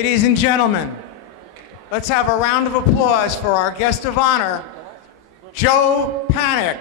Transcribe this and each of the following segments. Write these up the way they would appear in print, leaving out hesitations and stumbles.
Ladies and gentlemen, let's have a round of applause for our guest of honor, Joe Panik.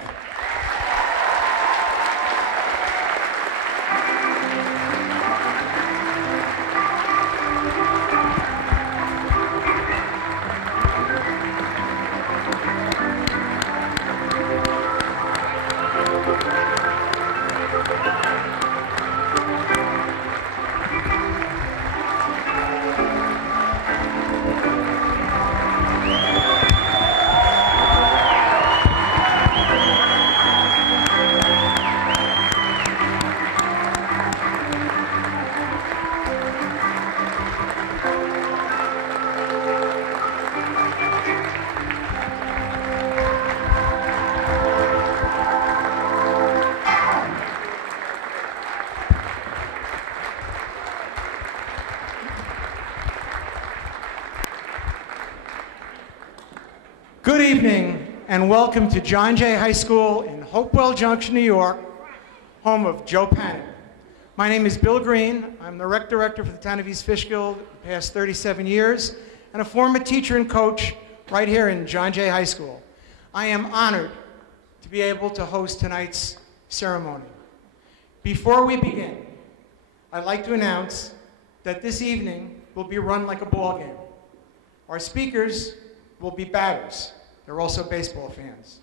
Good evening and welcome to John Jay High School in Hopewell Junction, New York, home of Joe Panik. My name is Bill Green. I'm the rec director for the town of East Fishkill the past 37 years and a former teacher and coach right here in John Jay High School. I am honored to be able to host tonight's ceremony. Before we begin, I'd like to announce that this evening will be run like a ball game. Our speakers will be batters. They're also baseball fans.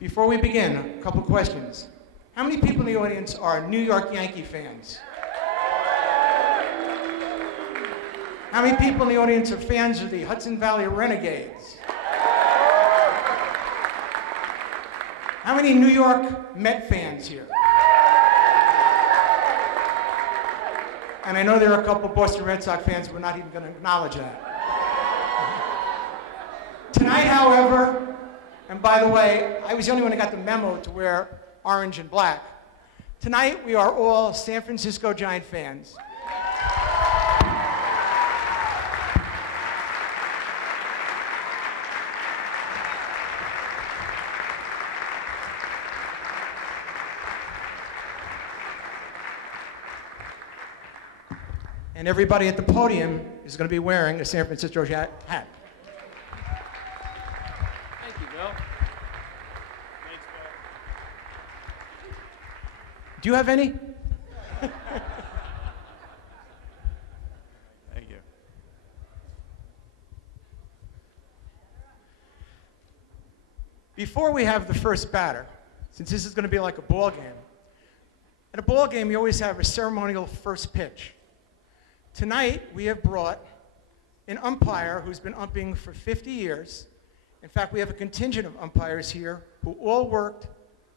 Before we begin, a couple questions. How many people in the audience are New York Yankee fans? How many people in the audience are fans of the Hudson Valley Renegades? How many New York Met fans here? And I know there are a couple Boston Red Sox fans, but we're not even going to acknowledge that. Tonight, however, and by the way, I was the only one who got the memo to wear orange and black. Tonight, we are all San Francisco Giant fans. And everybody at the podium is going to be wearing a San Francisco hat. Do you have any? Thank you. Before we have the first batter, since this is going to be like a ball game, at a ball game you always have a ceremonial first pitch. Tonight we have brought an umpire who's been umping for 50 years. In fact, we have a contingent of umpires here who all worked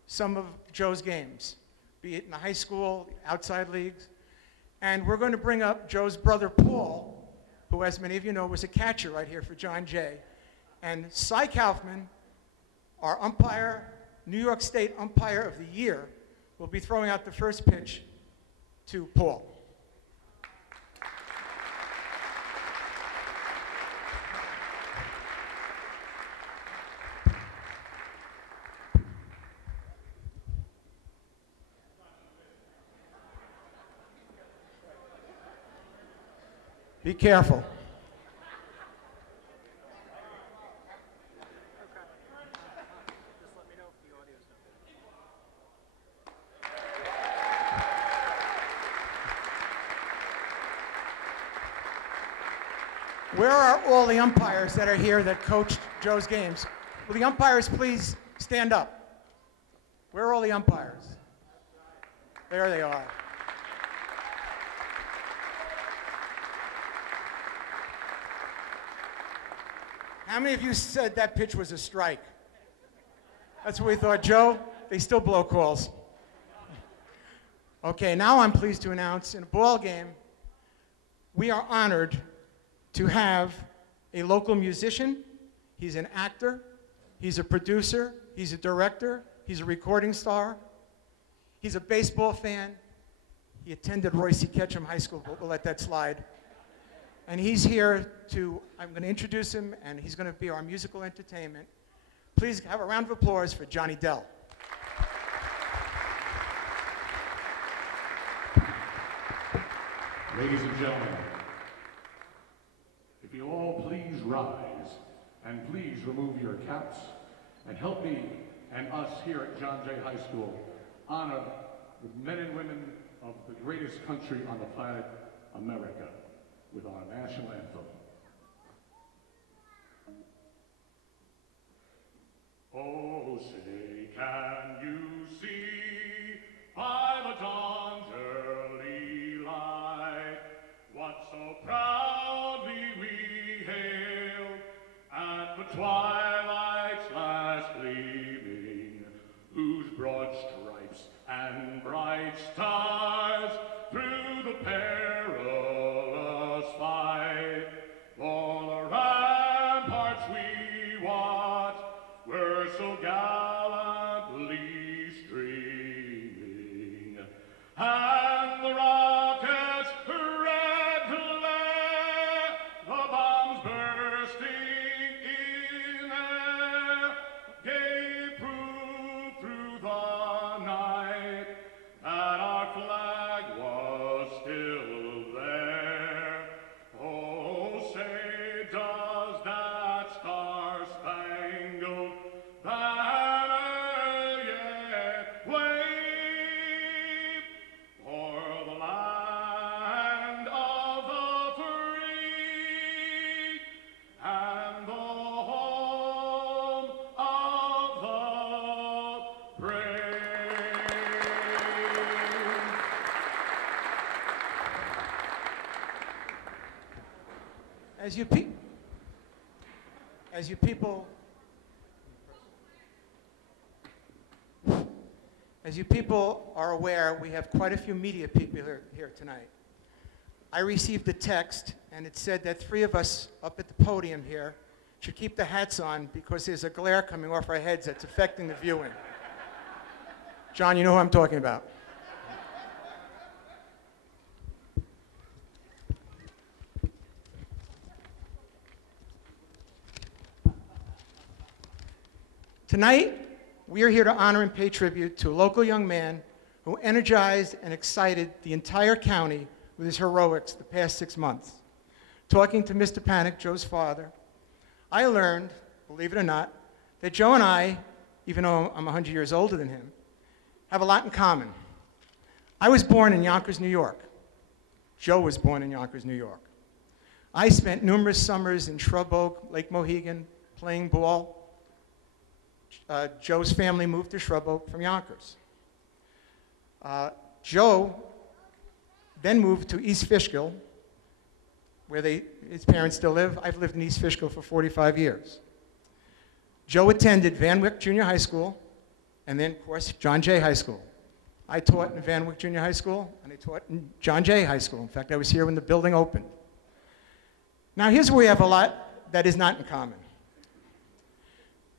some of Joe's games, be it in the high school, outside leagues. And we're going to bring up Joe's brother, Paul, who, as many of you know, was a catcher right here for John Jay. And Cy Kaufman, our umpire, New York State Umpire of the Year, will be throwing out the first pitch to Paul. Be careful. Where are all the umpires that are here that coached Joe's games? Will the umpires please stand up? Where are all the umpires? There they are. How many of you said that pitch was a strike? That's what we thought. Joe, they still blow calls. Okay, now I'm pleased to announce in a ball game, we are honored to have a local musician. He's an actor, he's a producer, he's a director, he's a recording star, he's a baseball fan. He attended Royce C. Ketchum High School, but we'll let that slide. And he's here to, I'm going to introduce him, and he's going to be our musical entertainment. Please have a round of applause for Johnny Dell. Ladies and gentlemen, rise, and please remove your caps and help me and us here at John Jay High School honor the men and women of the greatest country on the planet, America, with our national anthem. Oh, say, can you see by the dawn's early light what so proudly we hailed at the twilight's last gleaming, whose broad stripes and bright stars through the perilous fight for the ramparts we watched were so gallantly streaming, and the rockets' red glare, the bombs bursting in air, gave proof through the night that our flag was still there. Oh, say, does that star-spangled banner yet wave o'er the land of the free and the home of the brave? As you people are aware, we have quite a few media people here tonight. I received a text, and it said that 3 of us up at the podium here should keep the hats on because there's a glare coming off our heads that's affecting the viewing. John, you know who I'm talking about. Tonight, we are here to honor and pay tribute to a local young man who energized and excited the entire county with his heroics the past 6 months. Talking to Mr. Panik, Joe's father, I learned, believe it or not, that Joe and I, even though I'm 100 years older than him, have a lot in common. I was born in Yonkers, New York. Joe was born in Yonkers, New York. I spent numerous summers in Shrub Oak, Lake Mohegan, playing ball. Joe's family moved to Shrub Oak from Yonkers. Joe then moved to East Fishkill, where his parents still live. I've lived in East Fishkill for 45 years. Joe attended Van Wyck Junior High School, and then, of course, John Jay High School. I taught in Van Wyck Junior High School, and I taught in John Jay High School. In fact, I was here when the building opened. Now, here's where we have a lot that is not in common.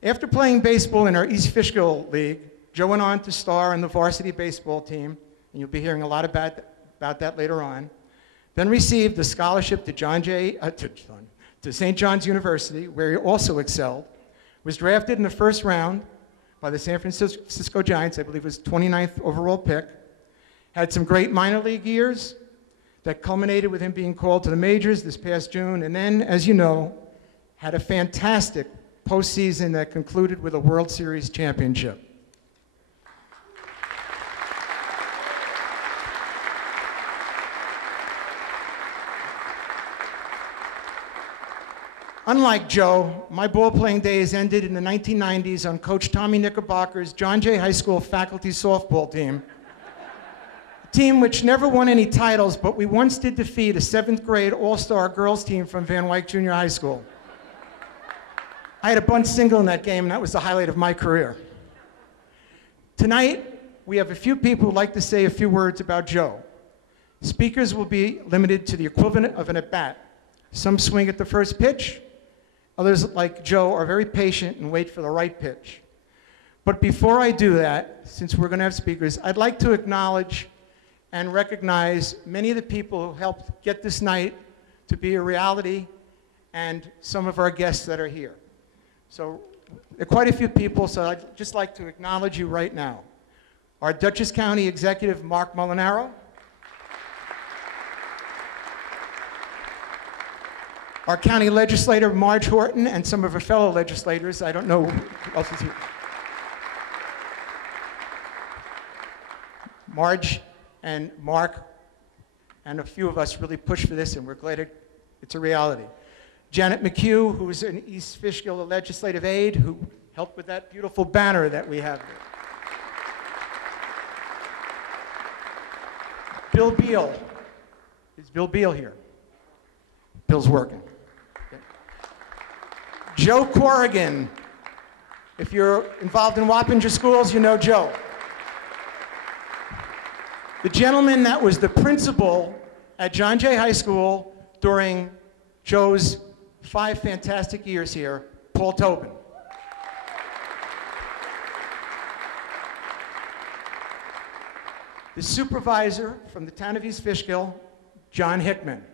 After playing baseball in our East Fishkill League, Joe went on to star in the varsity baseball team, and you'll be hearing a lot about that later on. Then received a scholarship to St. John's University, where he also excelled. Was drafted in the first round by the San Francisco Giants, I believe it was 29th overall pick. Had some great minor league years that culminated with him being called to the majors this past June, and then, as you know, had a fantastic postseason that concluded with a World Series championship. Unlike Joe, my ball-playing days ended in the 1990s on Coach Tommy Knickerbocker's John Jay High School faculty softball team. A team which never won any titles, but we once did defeat a 7th grade all-star girls team from Van Wyck Junior High School. I had a bunt single in that game, and that was the highlight of my career. Tonight, we have a few people who'd like to say a few words about Joe. Speakers will be limited to the equivalent of an at-bat. Some swing at the first pitch. Others, like Joe, are very patient and wait for the right pitch. But before I do that, since we're going to have speakers, I'd like to acknowledge and recognize many of the people who helped get this night to be a reality and some of our guests that are here. So there are quite a few people, so I'd just like to acknowledge you right now. Our Dutchess County Executive, Mark Molinaro. Our county legislator, Marge Horton, and some of her fellow legislators. I don't know who else is here. Marge and Mark and a few of us really pushed for this, and we're glad it's a reality. Janet McHugh, who's an East Fishkill legislative aide, who helped with that beautiful banner that we have there. Bill Beal. Is Bill Beal here? Bill's working. Okay. Joe Corrigan. If you're involved in Wappinger schools, you know Joe. The gentleman that was the principal at John Jay High School during Joe's 5 fantastic years here, Paul Tobin. The supervisor from the town of East Fishkill, John Hickman.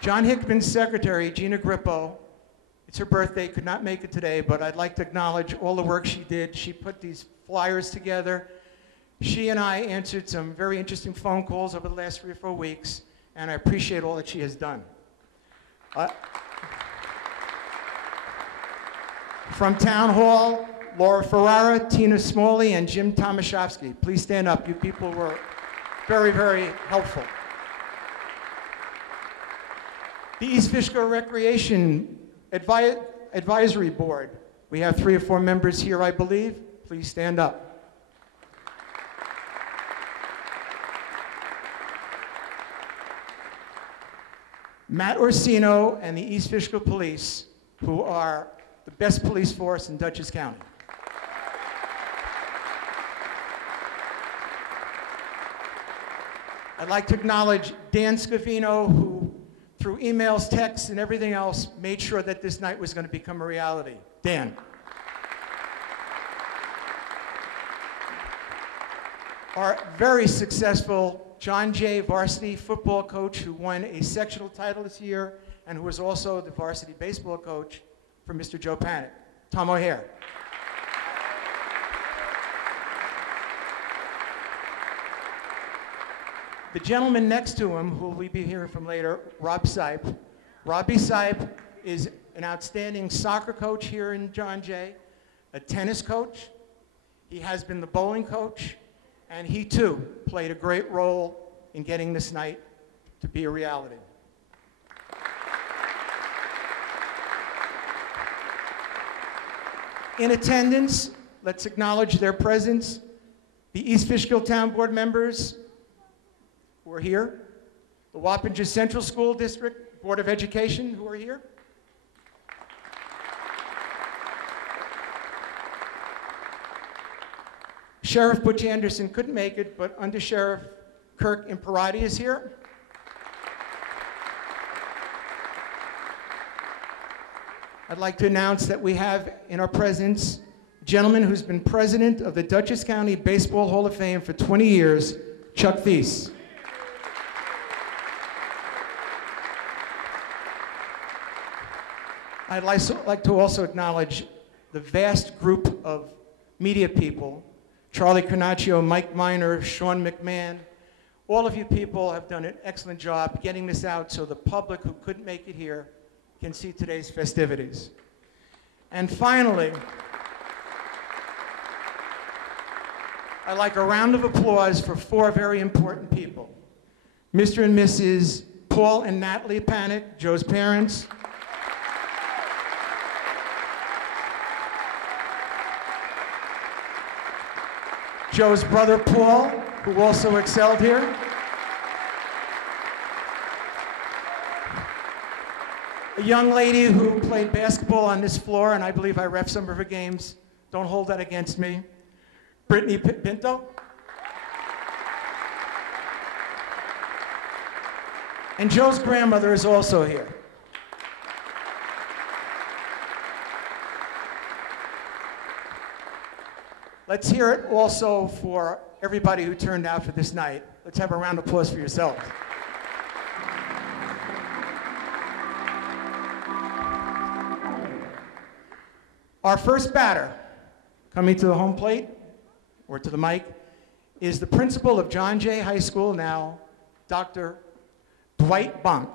John Hickman's secretary, Gina Grippo, it's her birthday, could not make it today, but I'd like to acknowledge all the work she did. She put these flyers together. She and I answered some very interesting phone calls over the last 3 or 4 weeks, and I appreciate all that she has done. From Town Hall, Laura Ferrara, Tina Smalley, and Jim Tomaszewski. Please stand up. You people were very, very helpful. The East Fishkill Recreation Advisory Board. We have 3 or 4 members here, I believe. Please stand up. Matt Orsino and the East Fishkill Police, who are the best police force in Dutchess County. I'd like to acknowledge Dan Scavino, who through emails, texts, and everything else, made sure that this night was going to become a reality. Dan. Our very successful John Jay varsity football coach who won a sectional title this year and who was also the varsity baseball coach for Mr. Joe Panik, Tom O'Hare. The gentleman next to him, who we'll be hearing from later, Rob Sipe. Robbie Sipe is an outstanding soccer coach here in John Jay, a tennis coach. He has been the bowling coach, and he too played a great role in getting this night to be a reality. In attendance, let's acknowledge their presence. The East Fishkill Town Board members who are here, the Wappinger Central School District Board of Education who are here, Sheriff Butch Anderson couldn't make it, but Under Sheriff Kirk Imperati is here. I'd like to announce that we have in our presence a gentleman who's been president of the Dutchess County Baseball Hall of Fame for 20 years, Chuck Thies. I'd like to also acknowledge the vast group of media people, Charlie Carnaccio, Mike Miner, Sean McMahon. All of you people have done an excellent job getting this out so the public who couldn't make it here can see today's festivities. And finally, I'd like a round of applause for 4 very important people. Mr. and Mrs. Paul and Natalie Panik, Joe's parents. Joe's brother, Paul, who also excelled here. A young lady who played basketball on this floor, and I believe I ref some of her games. Don't hold that against me. Brittany Pinto. And Joe's grandmother is also here. Let's hear it also for everybody who turned out for this night. Let's have a round of applause for yourselves. Our first batter, coming to the home plate, or to the mic, is the principal of John Jay High School, now Dr. Dwight Bonk.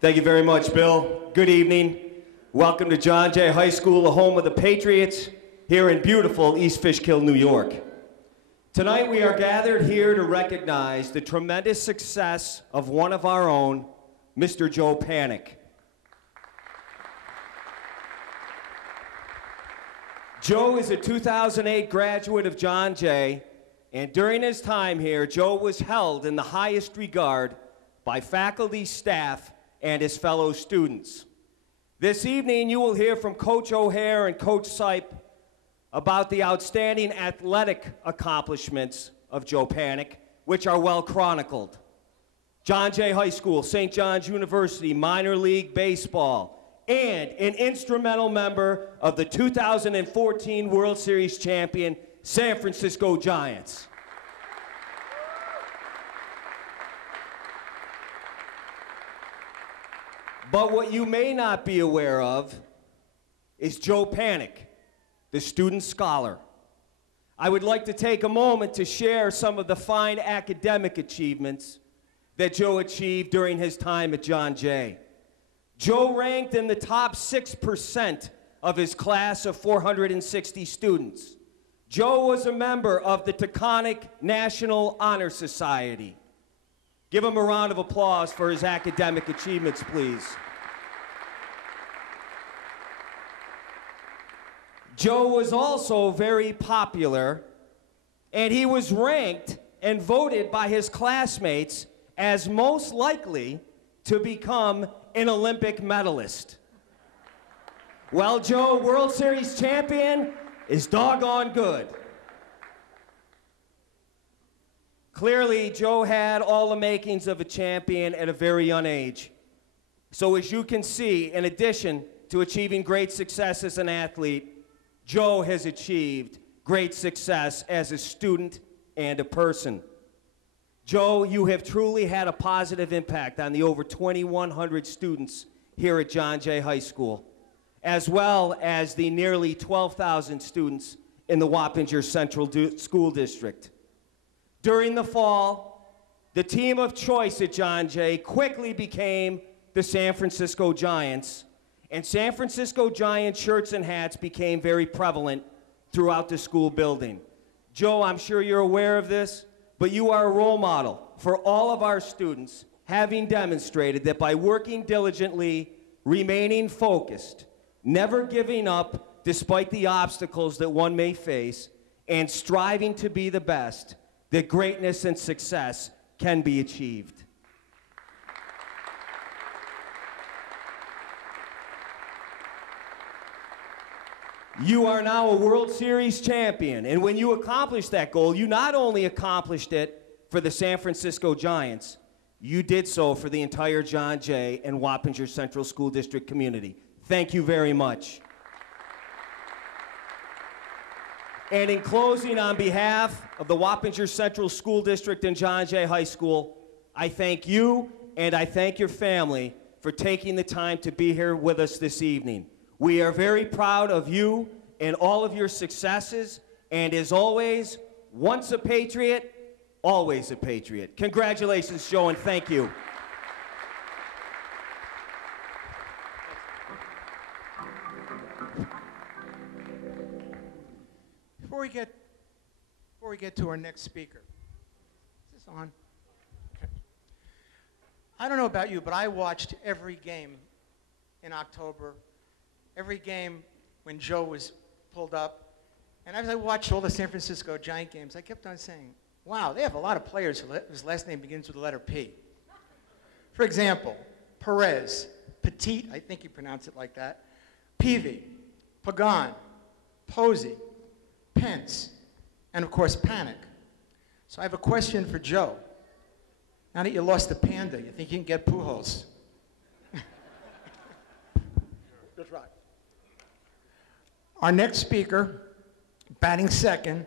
Thank you very much, Bill. Good evening. Welcome to John Jay High School, the home of the Patriots, here in beautiful East Fishkill, New York. Tonight we are gathered here to recognize the tremendous success of one of our own, Mr. Joe Panik. Joe is a 2008 graduate of John Jay, and during his time here, Joe was held in the highest regard by faculty, staff, and his fellow students. This evening, you will hear from Coach O'Hare and Coach Sipe about the outstanding athletic accomplishments of Joe Panik, which are well chronicled. John Jay High School, St. John's University, minor league baseball, and an instrumental member of the 2014 World Series champion, San Francisco Giants. But what you may not be aware of is Joe Panik, the student scholar. I would like to take a moment to share some of the fine academic achievements that Joe achieved during his time at John Jay. Joe ranked in the top 6% of his class of 460 students. Joe was a member of the Taconic National Honor Society. Give him a round of applause for his academic achievements, please. Joe was also very popular, and he was ranked and voted by his classmates as most likely to become an Olympic medalist. Well, Joe, World Series champion is doggone good. Clearly, Joe had all the makings of a champion at a very young age. So as you can see, in addition to achieving great success as an athlete, Joe has achieved great success as a student and a person. Joe, you have truly had a positive impact on the over 2,100 students here at John Jay High School, as well as the nearly 12,000 students in the Wappinger Central School District. During the fall, the team of choice at John Jay quickly became the San Francisco Giants, and San Francisco Giant shirts and hats became very prevalent throughout the school building. Joe, I'm sure you're aware of this, but you are a role model for all of our students, having demonstrated that by working diligently, remaining focused, never giving up despite the obstacles that one may face, and striving to be the best, that greatness and success can be achieved. You are now a World Series champion, and when you accomplished that goal, you not only accomplished it for the San Francisco Giants, you did so for the entire John Jay and Wappinger Central School District community. Thank you very much. And in closing, on behalf of the Wappinger Central School District and John Jay High School, I thank you and I thank your family for taking the time to be here with us this evening. We are very proud of you and all of your successes, and as always, once a Patriot, always a Patriot. Congratulations, Joe, and thank you. Before we get to our next speaker, is this on? Okay. I don't know about you, but I watched every game in October, every game when Joe was pulled up, and as I watched all the San Francisco Giant games, I kept on saying, wow, they have a lot of players whose last name begins with the letter P. For example, Perez, Petit, I think you pronounce it like that, Peavy, Pagan, Posey, Pence, and of course Panik. So I have a question for Joe. Now that you lost the panda, you think you can get Pujols? Good try. Our next speaker, batting second,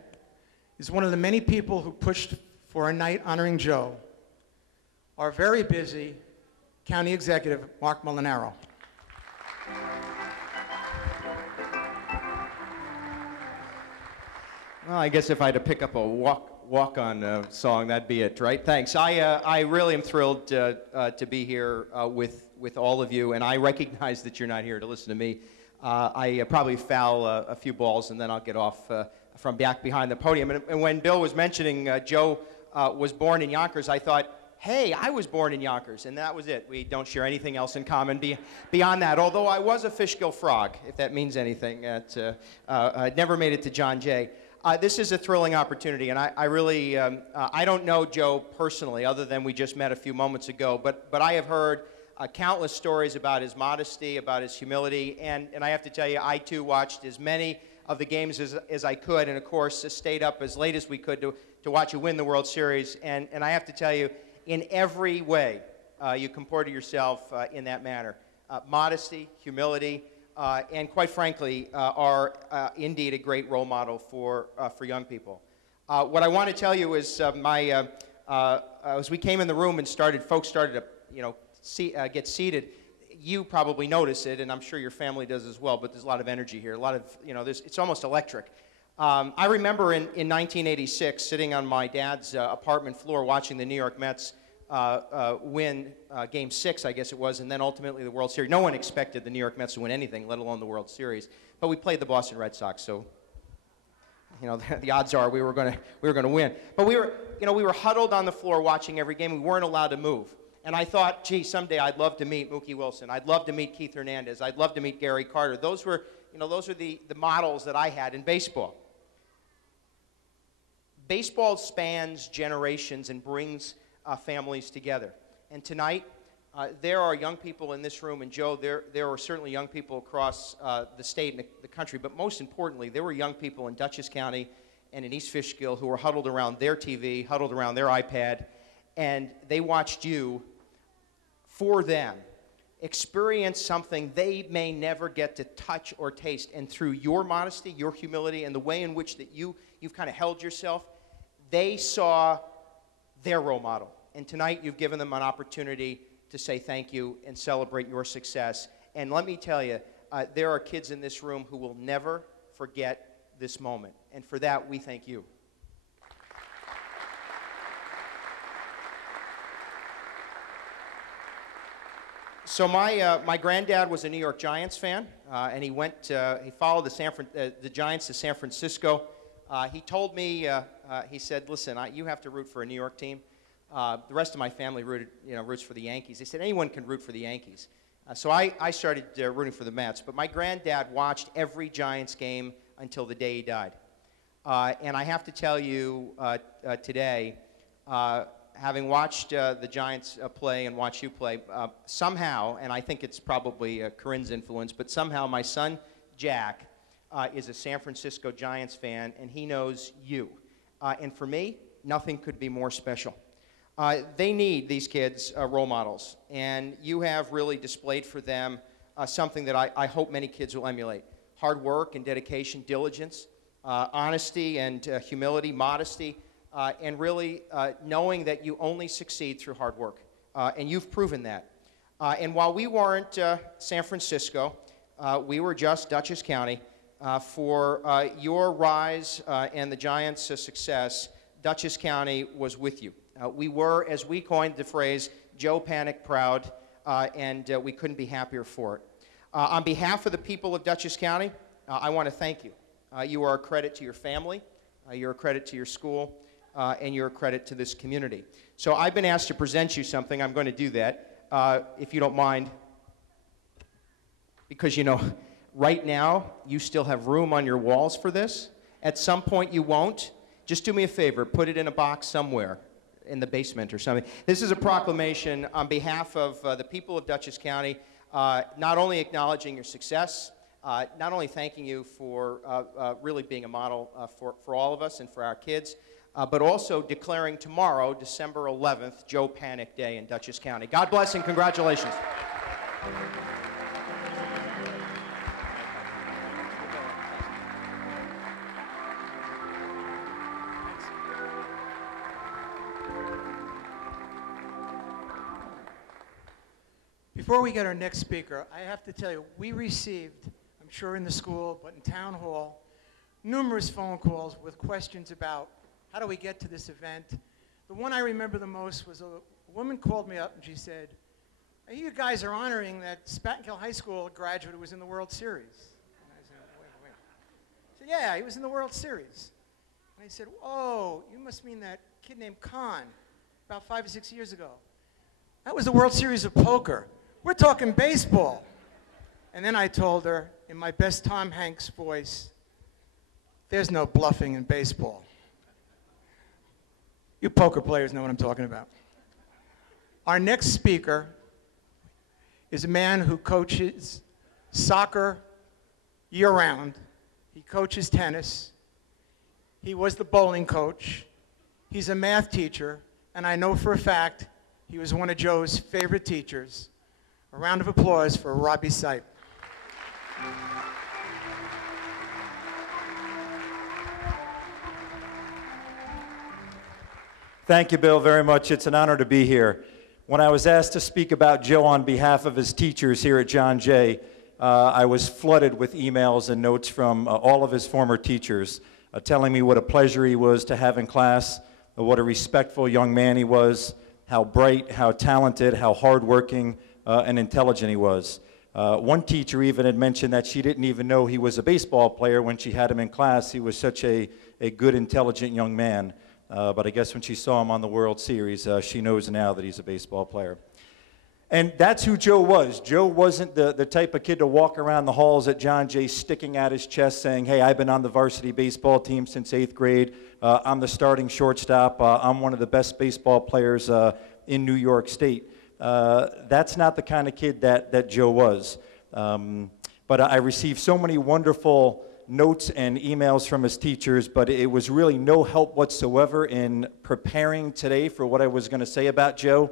is one of the many people who pushed for a night honoring Joe, our very busy County Executive, Mark Molinaro. Well, I guess if I had to pick up a walk-on song, that'd be it, right? Thanks. I really am thrilled to be here with all of you, and I recognize that you're not here to listen to me. I probably foul a few balls, and then I'll get off from back behind the podium. And when Bill was mentioning Joe was born in Yonkers, I thought, hey, I was born in Yonkers, and that was it. We don't share anything else in common beyond that, although I was a Fishkill frog, if that means anything. I never made it to John Jay. This is a thrilling opportunity, and I really, I don't know Joe personally, other than we just met a few moments ago, but I have heard countless stories about his modesty, about his humility, and I have to tell you, I too watched as many of the games as I could, and of course stayed up as late as we could to watch you win the World Series, and I have to tell you, in every way, you comported yourself in that manner. Modesty, humility, and quite frankly, are indeed a great role model for young people. What I want to tell you is, as we came in the room and folks started to get seated. You probably notice it, and I'm sure your family does as well. But there's a lot of energy here. A lot of it's almost electric. I remember in 1986 sitting on my dad's apartment floor watching the New York Mets win Game 6, I guess it was, and then ultimately the World Series. No one expected the New York Mets to win anything, let alone the World Series. But we played the Boston Red Sox, so the odds are we were going to win. But we were huddled on the floor watching every game. We weren't allowed to move. And I thought, gee, someday I'd love to meet Mookie Wilson. I'd love to meet Keith Hernandez. I'd love to meet Gary Carter. Those were the models that I had in baseball. Baseball spans generations and brings families together. And tonight, there are young people in this room, and Joe, there are certainly young people across the state and the country, but most importantly, there were young people in Dutchess County and in East Fishkill who were huddled around their TV, huddled around their iPad, and they watched you, for them, experience something they may never get to touch or taste. And through your modesty, your humility, and the way in which that you've kind of held yourself, they saw their role model. And tonight you've given them an opportunity to say thank you and celebrate your success. And let me tell you, there are kids in this room who will never forget this moment. And for that, we thank you. So my granddad was a New York Giants fan, and he followed the Giants to San Francisco. He told me, he said, listen, you have to root for a New York team. The rest of my family roots for the Yankees. They said anyone can root for the Yankees. So I started rooting for the Mets. But my granddad watched every Giants game until the day he died. And I have to tell you today, having watched the Giants play and watch you play, somehow, and I think it's probably Corinne's influence, but somehow my son, Jack, is a San Francisco Giants fan, and he knows you. And for me, nothing could be more special. They need, these kids, role models, and you have really displayed for them something that I hope many kids will emulate. Hard work and dedication, diligence, honesty and humility, modesty, and really knowing that you only succeed through hard work. And you've proven that. And while we weren't San Francisco, we were just Dutchess County. For your rise and the Giants' success, Dutchess County was with you. We were, as we coined the phrase, Joe Panik proud, and we couldn't be happier for it. On behalf of the people of Dutchess County, I want to thank you. You are a credit to your family, you're a credit to your school, and you're a credit to this community. So I've been asked to present you something. I'm going to do that, if you don't mind, because, right now, you still have room on your walls for this. At some point, you won't. Just do me a favor. Put it in a box somewhere in the basement or something. This is a proclamation on behalf of the people of Dutchess County, not only acknowledging your success, not only thanking you for really being a model for all of us and for our kids, but also declaring tomorrow, December 11th, Joe Panik Day in Dutchess County. God bless and congratulations. Before we get our next speaker, I have to tell you, we received, I'm sure in the school, but in town hall, numerous phone calls with questions about how do we get to this event. The one I remember the most was a woman called me up and she said, "Hey, you guys are honoring that Fishkill High School graduate who was in the World Series." And I said, wait. I said, "Yeah, he was in the World Series." And I said, "Oh, you must mean that kid named Khan, about 5 or 6 years ago. That was the World Series of poker. We're talking baseball." And then I told her, in my best Tom Hanks voice, "There's no bluffing in baseball." You poker players know what I'm talking about. Our next speaker is a man who coaches soccer year-round. He coaches tennis. He was the bowling coach. He's a math teacher, and I know for a fact he was one of Joe's favorite teachers. A round of applause for Robbie Sipe. Thank you, Bill, very much. It's an honor to be here. When I was asked to speak about Joe on behalf of his teachers here at John Jay, I was flooded with emails and notes from all of his former teachers telling me what a pleasure he was to have in class, what a respectful young man he was, how bright, how talented, how hardworking and intelligent he was. One teacher even had mentioned that she didn't even know he was a baseball player when she had him in class. He was such a good, intelligent young man. But I guess when she saw him on the World Series, she knows now that he's a baseball player. And that's who Joe was. Joe wasn't the type of kid to walk around the halls at John Jay sticking out his chest saying, "Hey, I've been on the varsity baseball team since 8th grade. I'm the starting shortstop. I'm one of the best baseball players in New York State." That's not the kind of kid that Joe was. But I received so many wonderful notes and emails from his teachers, but it was really no help whatsoever in preparing today for what I was going to say about Joe,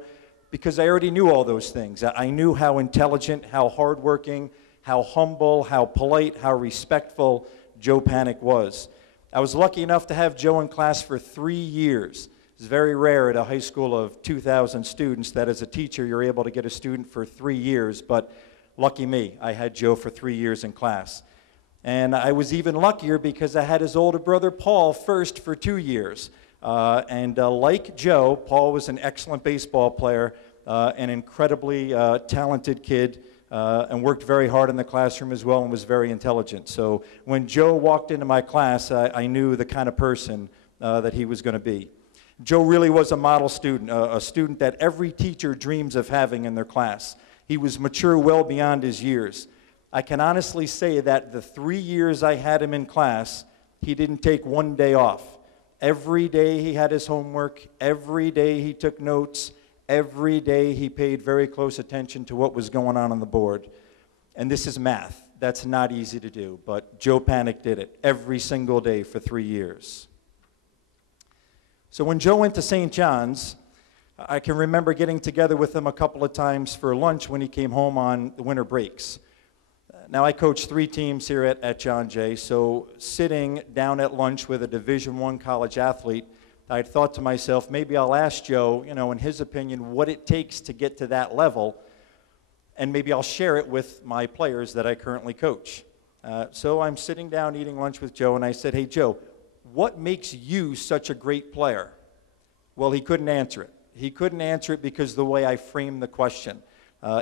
because I already knew all those things. I knew how intelligent, how hardworking, how humble, how polite, how respectful Joe Panik was. I was lucky enough to have Joe in class for 3 years. It's very rare at a high school of 2,000 students that as a teacher you're able to get a student for 3 years, but lucky me, I had Joe for 3 years in class. And I was even luckier because I had his older brother Paul first for 2 years. Like Joe, Paul was an excellent baseball player, an incredibly talented kid, and worked very hard in the classroom as well and was very intelligent. So when Joe walked into my class, I knew the kind of person that he was going to be. Joe really was a model student, a student that every teacher dreams of having in their class. He was mature well beyond his years. I can honestly say that the 3 years I had him in class, he didn't take one day off. Every day he had his homework, every day he took notes, every day he paid very close attention to what was going on the board. And this is math. That's not easy to do, but Joe Panik did it every single day for 3 years. So when Joe went to St. John's, I can remember getting together with him a couple of times for lunch when he came home on the winter breaks. Now, I coach 3 teams here at John Jay, so sitting down at lunch with a Division I college athlete, I thought to myself, maybe I'll ask Joe, in his opinion, what it takes to get to that level, and maybe I'll share it with my players that I currently coach. So I'm sitting down eating lunch with Joe, and I said, "Hey, Joe, what makes you such a great player?" Well, he couldn't answer it. He couldn't answer it because the way I framed the question.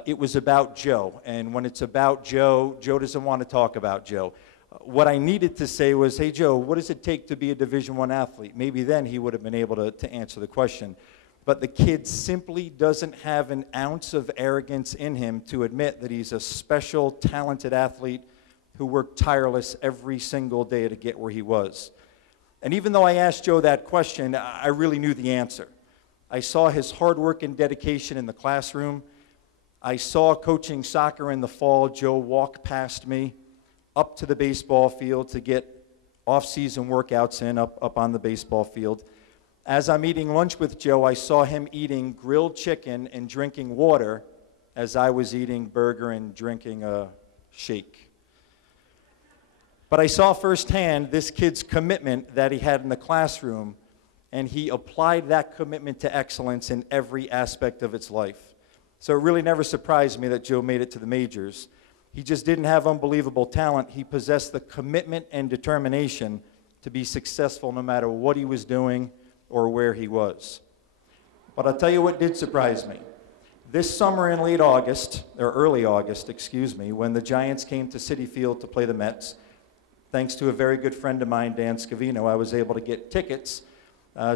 It was about Joe, and when it's about Joe, Joe doesn't want to talk about Joe. What I needed to say was, "Hey, Joe, what does it take to be a Division I athlete?" Maybe then he would have been able to answer the question. But the kid simply doesn't have an ounce of arrogance in him to admit that he's a special, talented athlete who worked tireless every single day to get where he was. And even though I asked Joe that question, I really knew the answer. I saw his hard work and dedication in the classroom. I saw coaching soccer in the fall, Joe walk past me up to the baseball field to get off-season workouts in up on the baseball field. As I'm eating lunch with Joe, I saw him eating grilled chicken and drinking water as I was eating burger and drinking a shake. But I saw firsthand this kid's commitment that he had in the classroom, and he applied that commitment to excellence in every aspect of its life. So it really never surprised me that Joe made it to the majors. He just didn't have unbelievable talent. He possessed the commitment and determination to be successful no matter what he was doing or where he was. But I'll tell you what did surprise me. This summer in late August, or early August, excuse me, when the Giants came to Citi Field to play the Mets, thanks to a very good friend of mine, Dan Scavino, I was able to get tickets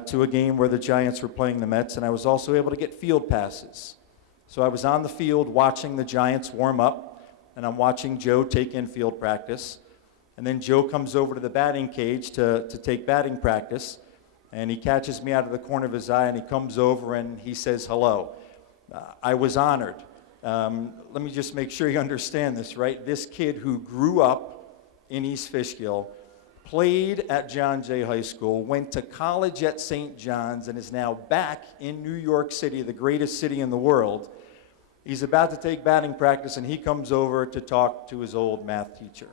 to a game where the Giants were playing the Mets, and I was also able to get field passes. So I was on the field watching the Giants warm up, and I'm watching Joe take in field practice. And then Joe comes over to the batting cage to take batting practice, and he catches me out of the corner of his eye, and he comes over and he says hello. I was honored. Let me just make sure you understand this, right? This kid who grew up in East Fishkill, played at John Jay High School, went to college at St. John's, and is now back in New York City, the greatest city in the world. He's about to take batting practice, and he comes over to talk to his old math teacher.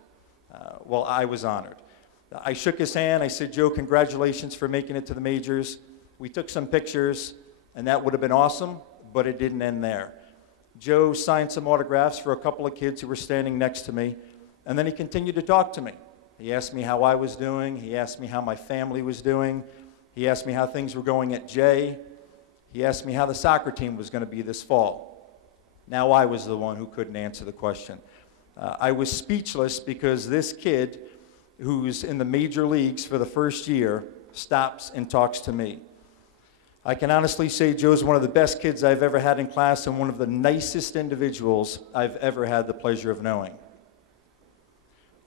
Well, I was honored. I shook his hand. I said, Joe, congratulations for making it to the majors. We took some pictures, and that would have been awesome, but it didn't end there. Joe signed some autographs for a couple of kids who were standing next to me, and then he continued to talk to me. He asked me how I was doing. He asked me how my family was doing. He asked me how things were going at Jay. He asked me how the soccer team was going to be this fall. Now I was the one who couldn't answer the question. I was speechless because this kid, who's in the major leagues for the first year, stops and talks to me. I can honestly say Joe's one of the best kids I've ever had in class and one of the nicest individuals I've ever had the pleasure of knowing.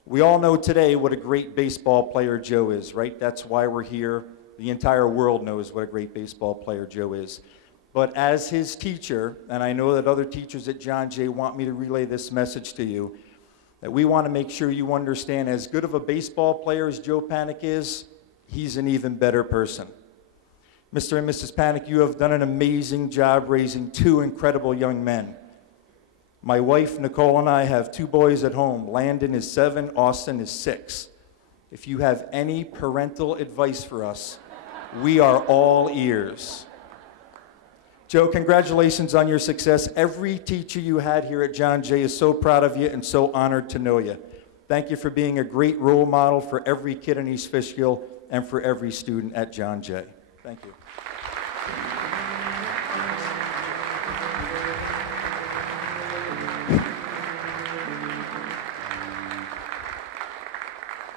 We all know today what a great baseball player Joe is, right? That's why we're here. The entire world knows what a great baseball player Joe is. But as his teacher, and I know that other teachers at John Jay want me to relay this message to you, that we want to make sure you understand as good of a baseball player as Joe Panik is, he's an even better person. Mr. and Mrs. Panik, you have done an amazing job raising two incredible young men. My wife, Nicole, and I have two boys at home. Landon is 7, Austin is 6. If you have any parental advice for us, we are all ears. Joe, congratulations on your success. Every teacher you had here at John Jay is so proud of you and so honored to know you. Thank you for being a great role model for every kid in East Fishkill and for every student at John Jay. Thank you.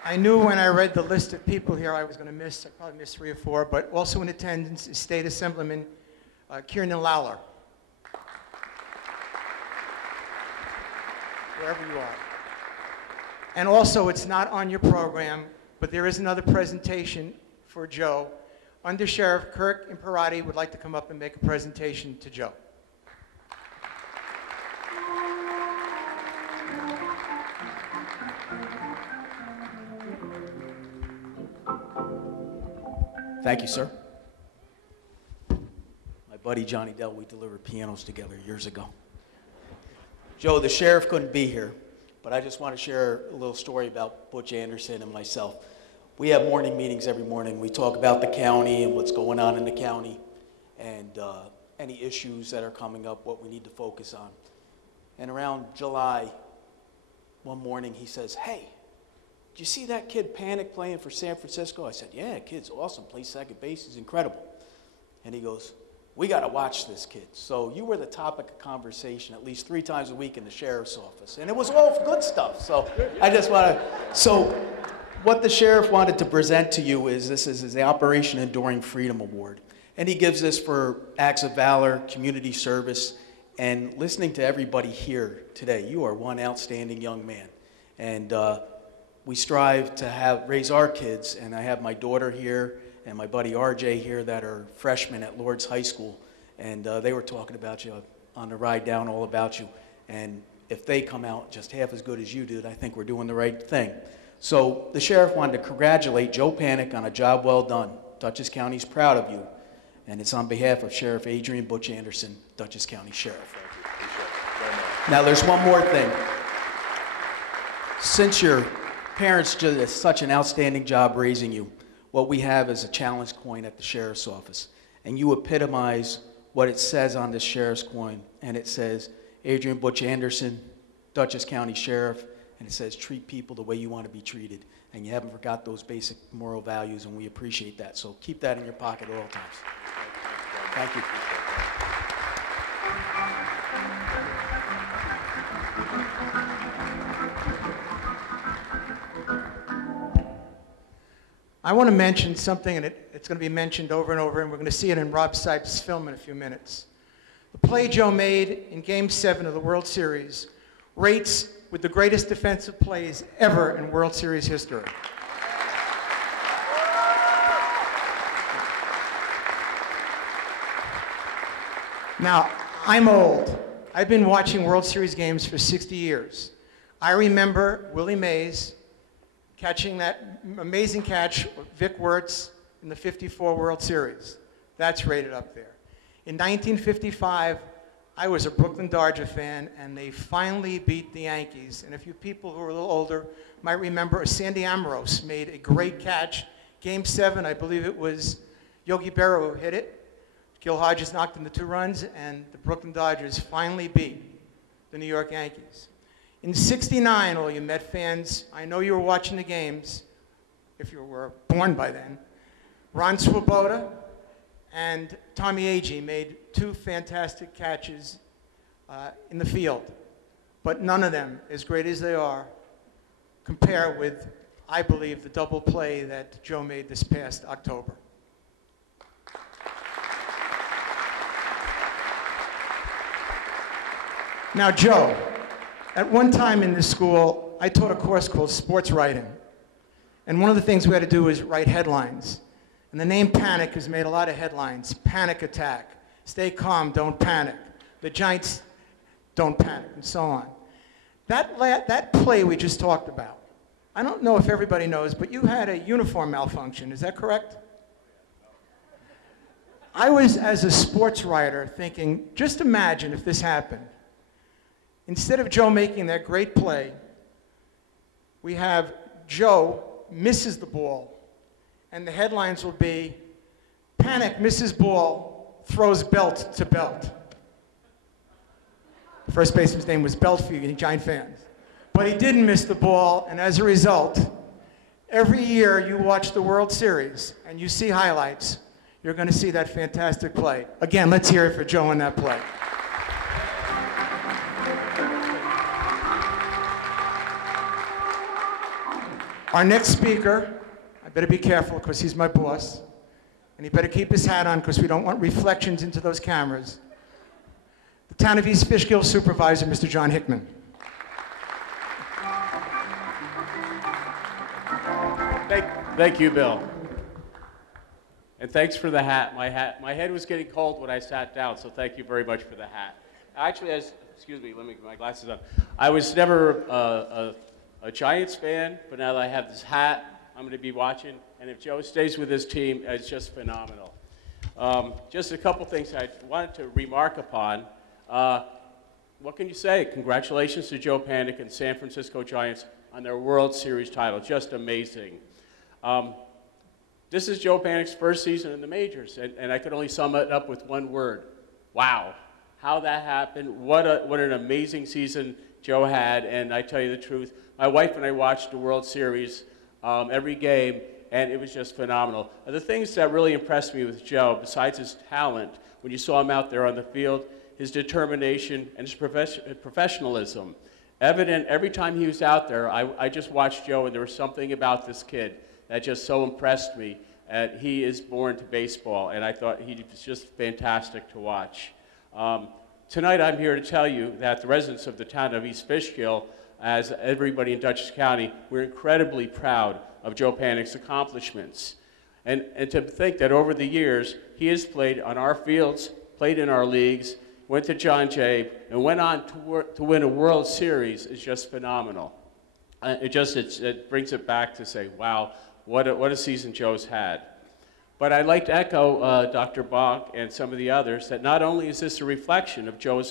I knew when I read the list of people here I was going to miss. I probably missed 3 or 4, but also in attendance is State Assemblyman Kieran Lawler. Wherever you are. And also, it's not on your program, but there is another presentation for Joe. Under Sheriff Kirk Imperati would like to come up and make a presentation to Joe. Thank you, sir. My buddy Johnny Dell, we delivered pianos together years ago. Joe, the sheriff couldn't be here, but I just want to share a little story about Butch Anderson and myself. We have morning meetings every morning. We talk about the county and what's going on in the county and any issues that are coming up, what we need to focus on. And around July, one morning he says, "Hey, did you see that kid Panik playing for San Francisco?" I said, "Yeah, kid's awesome, plays second base, he's incredible." And he goes, "We got to watch this kid." So you were the topic of conversation at least 3 times a week in the sheriff's office. And it was all good stuff. So I just want to, so what the sheriff wanted to present to you is this is the Operation Enduring Freedom Award. And he gives this for acts of valor, community service, and listening to everybody here today. You are one outstanding young man. And we strive to raise our kids, and I have my daughter here and my buddy RJ here that are freshmen at Lord's High School, and they were talking about you on the ride down, all about you. And if they come out just half as good as you did, I think we're doing the right thing. So the sheriff wanted to congratulate Joe Panik on a job well done. Dutchess County's proud of you, and it's on behalf of Sheriff Adrian Butch Anderson, Dutchess County Sheriff. Now there's one more thing. Since your parents did such an outstanding job raising you, what we have is a challenge coin at the sheriff's office. And you epitomize what it says on this sheriff's coin. And it says, Adrian Butch Anderson, Dutchess County Sheriff, and it says treat people the way you want to be treated. And you haven't forgot those basic moral values, and we appreciate that. So keep that in your pocket at all times. Thank you. I want to mention something, and it's going to be mentioned over and over, and we're going to see it in Rob Sipes' film in a few minutes. The play Joe made in Game 7 of the World Series rates with the greatest defensive plays ever in World Series history. Now, I'm old. I've been watching World Series games for 60 years. I remember Willie Mays catching that amazing catch of Vic Wertz in the '54 World Series. That's rated up there. In 1955, I was a Brooklyn Dodger fan, and they finally beat the Yankees. And if you people who are a little older might remember, Sandy Amorose made a great catch. Game 7, I believe it was Yogi Berra who hit it. Gil Hodges knocked in the 2 runs, and the Brooklyn Dodgers finally beat the New York Yankees. In '69, all you Met fans, I know you were watching the games, if you were born by then. Ron Swoboda and Tommy Agee made 2 fantastic catches in the field, but none of them, as great as they are, compare with, I believe, the double play that Joe made this past October. Now, Joe, at one time in this school, I taught a course called sports writing. And one of the things we had to do was write headlines. And the name Panik has made a lot of headlines. Panic attack, stay calm, don't panic. The Giants don't panic, and so on. That play we just talked about, I don't know if everybody knows, but you had a uniform malfunction, is that correct? I was, as a sports writer, thinking, just imagine if this happened. Instead of Joe making that great play, we have Joe misses the ball, and the headlines will be, Panik misses ball, throws belt to belt. The first baseman's name was Belt for you Giant fans. But he didn't miss the ball, and as a result, every year you watch the World Series and you see highlights, you're going to see that fantastic play. Again, let's hear it for Joe on that play. Our next speaker, I better be careful because he's my boss, and he better keep his hat on because we don't want reflections into those cameras. The Town of East Fishkill Supervisor, Mr. John Hickman. Thank you, Bill. And thanks for the hat. My head was getting cold when I sat down, so thank you very much for the hat. Actually, excuse me, let me get my glasses on. I was never a Giants fan, but now that I have this hat, I'm going to be watching. And if Joe stays with his team, it's just phenomenal. Just a couple things I wanted to remark upon. What can you say? Congratulations to Joe Panik and San Francisco Giants on their World Series title. Just amazing. This is Joe Panik's first season in the majors, and I could only sum it up with one word: wow. How that happened, what an amazing season Joe had, and I tell you the truth, my wife and I watched the World Series every game, and it was just phenomenal. The things that really impressed me with Joe, besides his talent, when you saw him out there on the field, his determination and his professionalism. Evident every time he was out there, I just watched Joe, and there was something about this kid that just so impressed me. He is born to baseball, and I thought he was just fantastic to watch. Tonight I'm here to tell you that the residents of the town of East Fishkill, as everybody in Dutchess County, we're incredibly proud of Joe Panik's accomplishments. And to think that over the years, he has played on our fields, played in our leagues, went to John Jay, and went on to win a World Series is just phenomenal. It brings it back to say, wow, what a season Joe's had. But I'd like to echo Dr. Bonk and some of the others that not only is this a reflection of Joe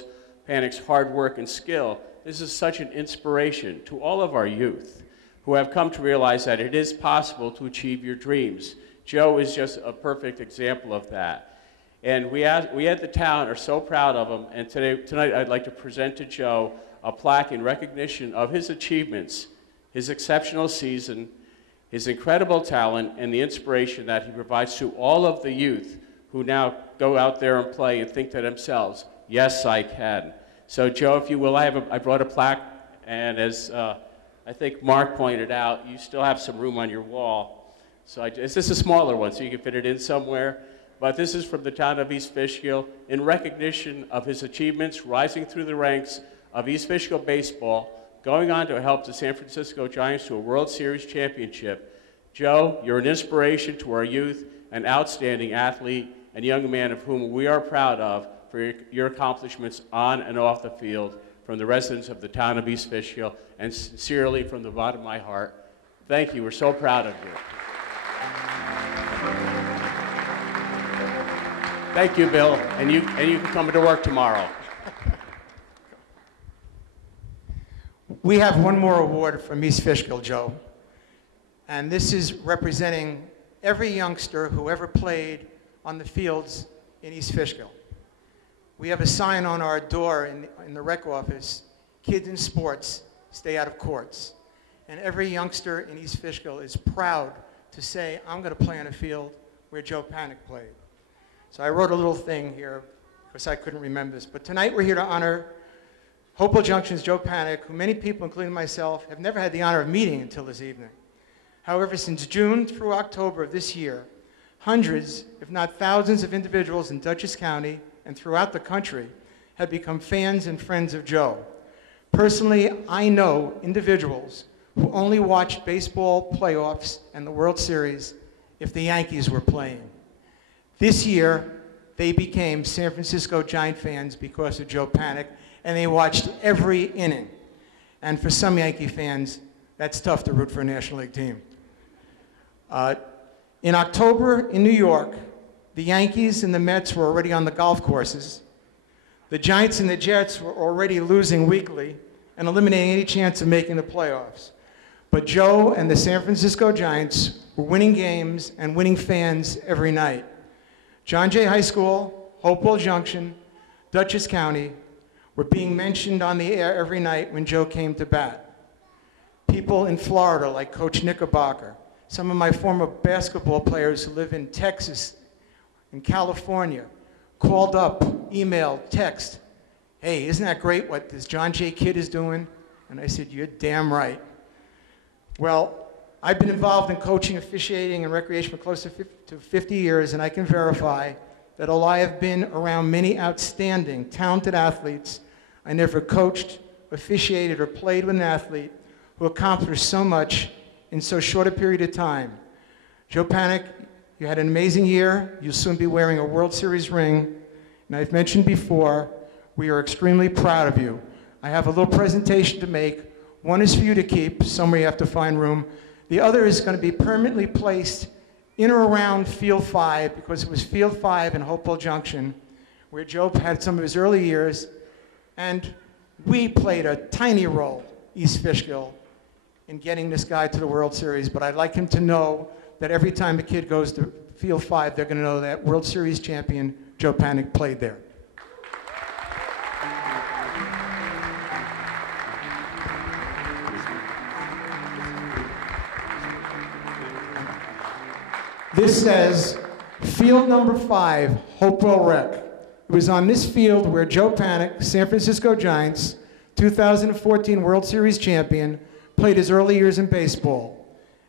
Panik's hard work and skill, this is such an inspiration to all of our youth who have come to realize that it is possible to achieve your dreams. Joe is just a perfect example of that. And we at the town are so proud of him, and tonight I'd like to present to Joe a plaque in recognition of his achievements, his exceptional season, his incredible talent, and the inspiration that he provides to all of the youth who now go out there and play and think to themselves, yes, I can. So Joe, if you will, I brought a plaque, and as I think Mark pointed out, you still have some room on your wall. So this is a smaller one, so you can fit it in somewhere. But this is from the town of East Fishkill in recognition of his achievements rising through the ranks of East Fishkill baseball, going on to help the San Francisco Giants to a World Series championship. Joe, you're an inspiration to our youth, an outstanding athlete, and young man of whom we are proud of for your accomplishments on and off the field. From the residents of the town of East Fishkill, and sincerely from the bottom of my heart, thank you. We're so proud of you. Thank you, Bill, and you can come to work tomorrow. We have one more award from East Fishkill, Joe, and this is representing every youngster who ever played on the fields in East Fishkill. We have a sign on our door in the rec office, kids in sports, stay out of courts. And every youngster in East Fishkill is proud to say, I'm going to play on a field where Joe Panik played. So I wrote a little thing here, because I couldn't remember this. But tonight we're here to honor Hopewell Junction's Joe Panik, who many people, including myself, have never had the honor of meeting until this evening. However, since June through October of this year, hundreds, if not thousands of individuals in Dutchess County and throughout the country have become fans and friends of Joe. Personally, I know individuals who only watched baseball playoffs and the World Series if the Yankees were playing. This year, they became San Francisco Giant fans because of Joe Panik, and they watched every inning. And for some Yankee fans, that's tough to root for a National League team. In October in New York, the Yankees and the Mets were already on the golf courses. The Giants and the Jets were already losing weekly and eliminating any chance of making the playoffs. But Joe and the San Francisco Giants were winning games and winning fans every night. John Jay High School, Hopewell Junction, Dutchess County were being mentioned on the air every night when Joe came to bat. People in Florida like Coach Knickerbocker, some of my former basketball players who live in Texas, in California, called up, emailed, text, hey, isn't that great what this John Jay kid is doing? And I said, you're damn right. Well, I've been involved in coaching, officiating, and recreation for close to 50 years, and I can verify that although I have been around many outstanding, talented athletes, I never coached, officiated, or played with an athlete who accomplished so much in so short a period of time. Joe Panik, you had an amazing year. You'll soon be wearing a World Series ring. And I've mentioned before, we are extremely proud of you. I have a little presentation to make. One is for you to keep, somewhere you have to find room. The other is going to be permanently placed in or around Field 5, because it was Field 5 in Hopewell Junction, where Joe had some of his early years, and we played a tiny role, East Fishkill, in getting this guy to the World Series. But I'd like him to know that every time a kid goes to Field 5, they're going to know that World Series champion Joe Panik played there. This says, field number 5, Hopewell Rec. It was on this field where Joe Panik, San Francisco Giants, 2014 World Series champion, played his early years in baseball.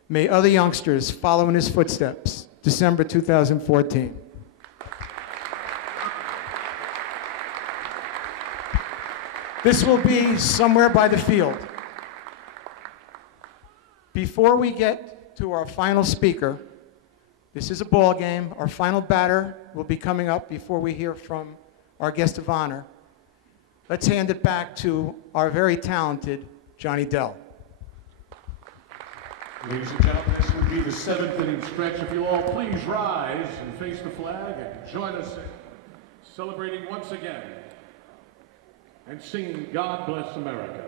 May other youngsters follow in his footsteps. December 2014. This will be somewhere by the field. Before we get to our final speaker, this is a ball game. Our final batter will be coming up before we hear from our guest of honor. Let's hand it back to our very talented Johnny Dell. Ladies and gentlemen, this will be the 7th inning stretch. If you'll all please rise and face the flag and join us in celebrating once again and singing God Bless America.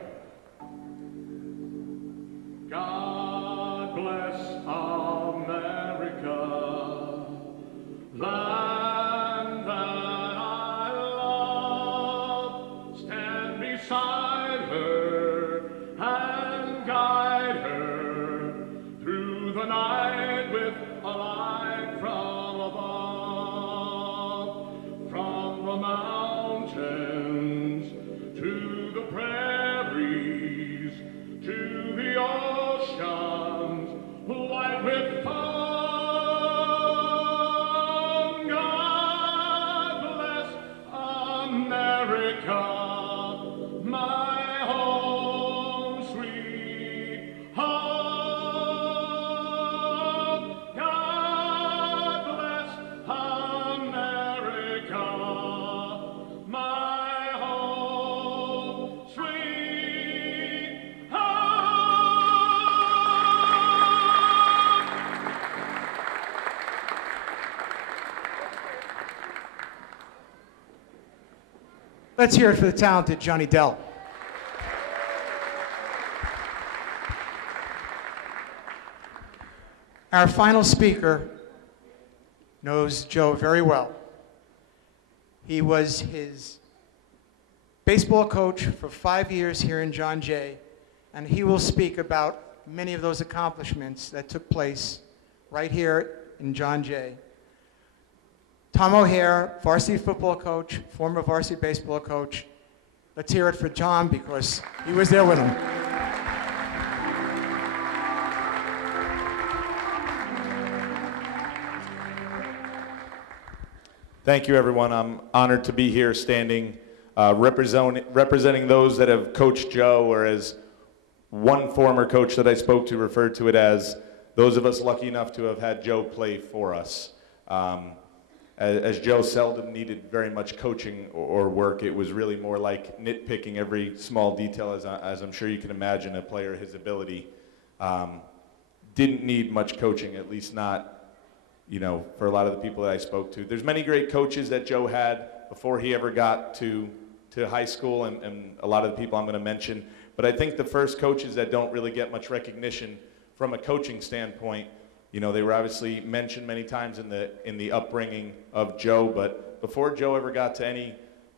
God bless America, land that I love, stand beside her. the night with a light from above, from the mountains to the prairies, to the oceans, white with foam. God bless America, my home sweet home. God bless America, my home sweet home. Let's hear it for the talented Johnny Dell. Our final speaker knows Joe very well. He was his baseball coach for 5 years here in John Jay, and he will speak about many of those accomplishments that took place right here in John Jay. Tom O'Hare, varsity football coach, former varsity baseball coach. Let's hear it for Tom because he was there with him. Thank you, everyone. I'm honored to be here standing, representing those that have coached Joe, or as one former coach that I spoke to referred to it as, those of us lucky enough to have had Joe play for us. As Joe seldom needed very much coaching or work, it was really more like nitpicking every small detail, as I'm sure you can imagine a player his ability. Didn't need much coaching, at least not, you know, for a lot of the people that I spoke to. There's many great coaches that Joe had before he ever got to high school, and a lot of the people I'm going to mention. But I think the first coaches that don't really get much recognition from a coaching standpoint, you know, they were obviously mentioned many times in the upbringing of Joe, but before Joe ever got to any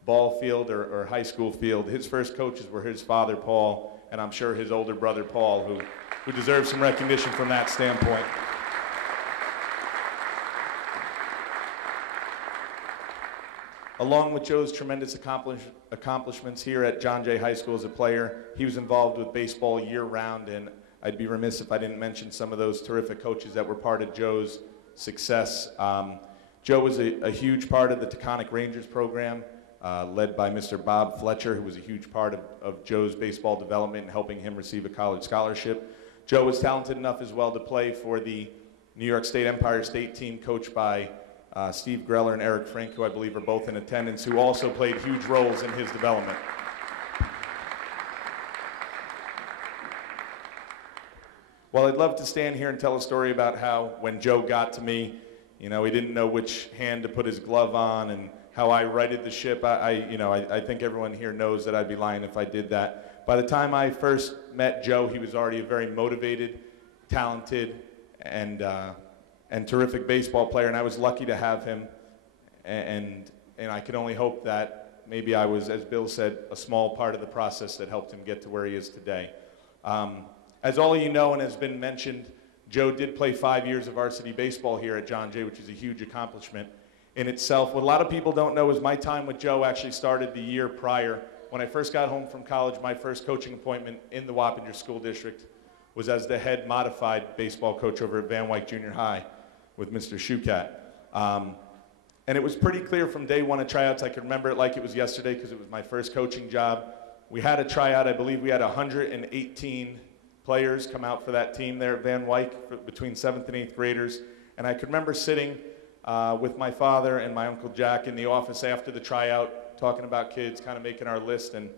ball field or high school field, his first coaches were his father, Paul, and I'm sure his older brother, Paul, who deserves some recognition from that standpoint. Along with Joe's tremendous accomplishments here at John Jay High School as a player, he was involved with baseball year-round, and I'd be remiss if I didn't mention some of those terrific coaches that were part of Joe's success. Joe was a huge part of the Taconic Rangers program, led by Mr. Bob Fletcher, who was a huge part of Joe's baseball development and helping him receive a college scholarship. Joe was talented enough as well to play for the New York State Empire State team, coached by Steve Greller and Eric Frink, who I believe are both in attendance, who also played huge roles in his development. Well, I'd love to stand here and tell a story about how when Joe got to me, you know, he didn't know which hand to put his glove on, and how I righted the ship. I think everyone here knows that I'd be lying if I did that. By the time I first met Joe, he was already a very motivated, talented, and terrific baseball player, and I was lucky to have him. And I could only hope that maybe I was, as Bill said, a small part of the process that helped him get to where he is today. As all of you know and has been mentioned, Joe did play 5 years of varsity baseball here at John Jay, which is a huge accomplishment in itself. What a lot of people don't know is my time with Joe actually started the year prior. When I first got home from college, my first coaching appointment in the Wappinger School District was as the head modified baseball coach over at Van Wyck Junior High with Mr. Shukat. And it was pretty clear from day one at tryouts. I can remember it like it was yesterday because it was my first coaching job. We had a tryout. I believe we had 118 players come out for that team there at Van Wyck, between 7th and 8th graders. And I could remember sitting with my father and my Uncle Jack in the office after the tryout, talking about kids, kind of making our list. And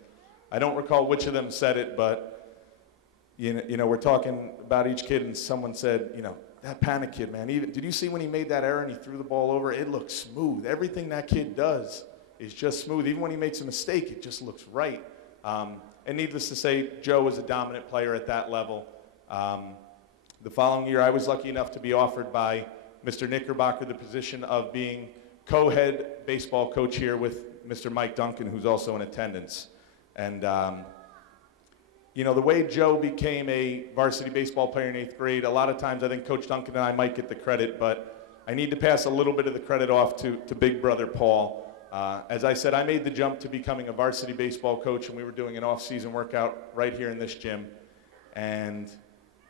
I don't recall which of them said it, but you know, we're talking about each kid, and someone said, you know, that Panik kid, man, did you see when he made that error and he threw the ball over? It looks smooth. Everything that kid does is just smooth. Even when he makes a mistake, it just looks right. And needless to say, Joe was a dominant player at that level. The following year, I was lucky enough to be offered by Mr. Knickerbocker the position of being co-head baseball coach here with Mr. Mike Duncan, who's also in attendance. And you know, the way Joe became a varsity baseball player in 8th grade, a lot of times I think Coach Duncan and I might get the credit, but I need to pass a little bit of the credit off to big brother Paul. As I said, I made the jump to becoming a varsity baseball coach, and we were doing an off-season workout right here in this gym. And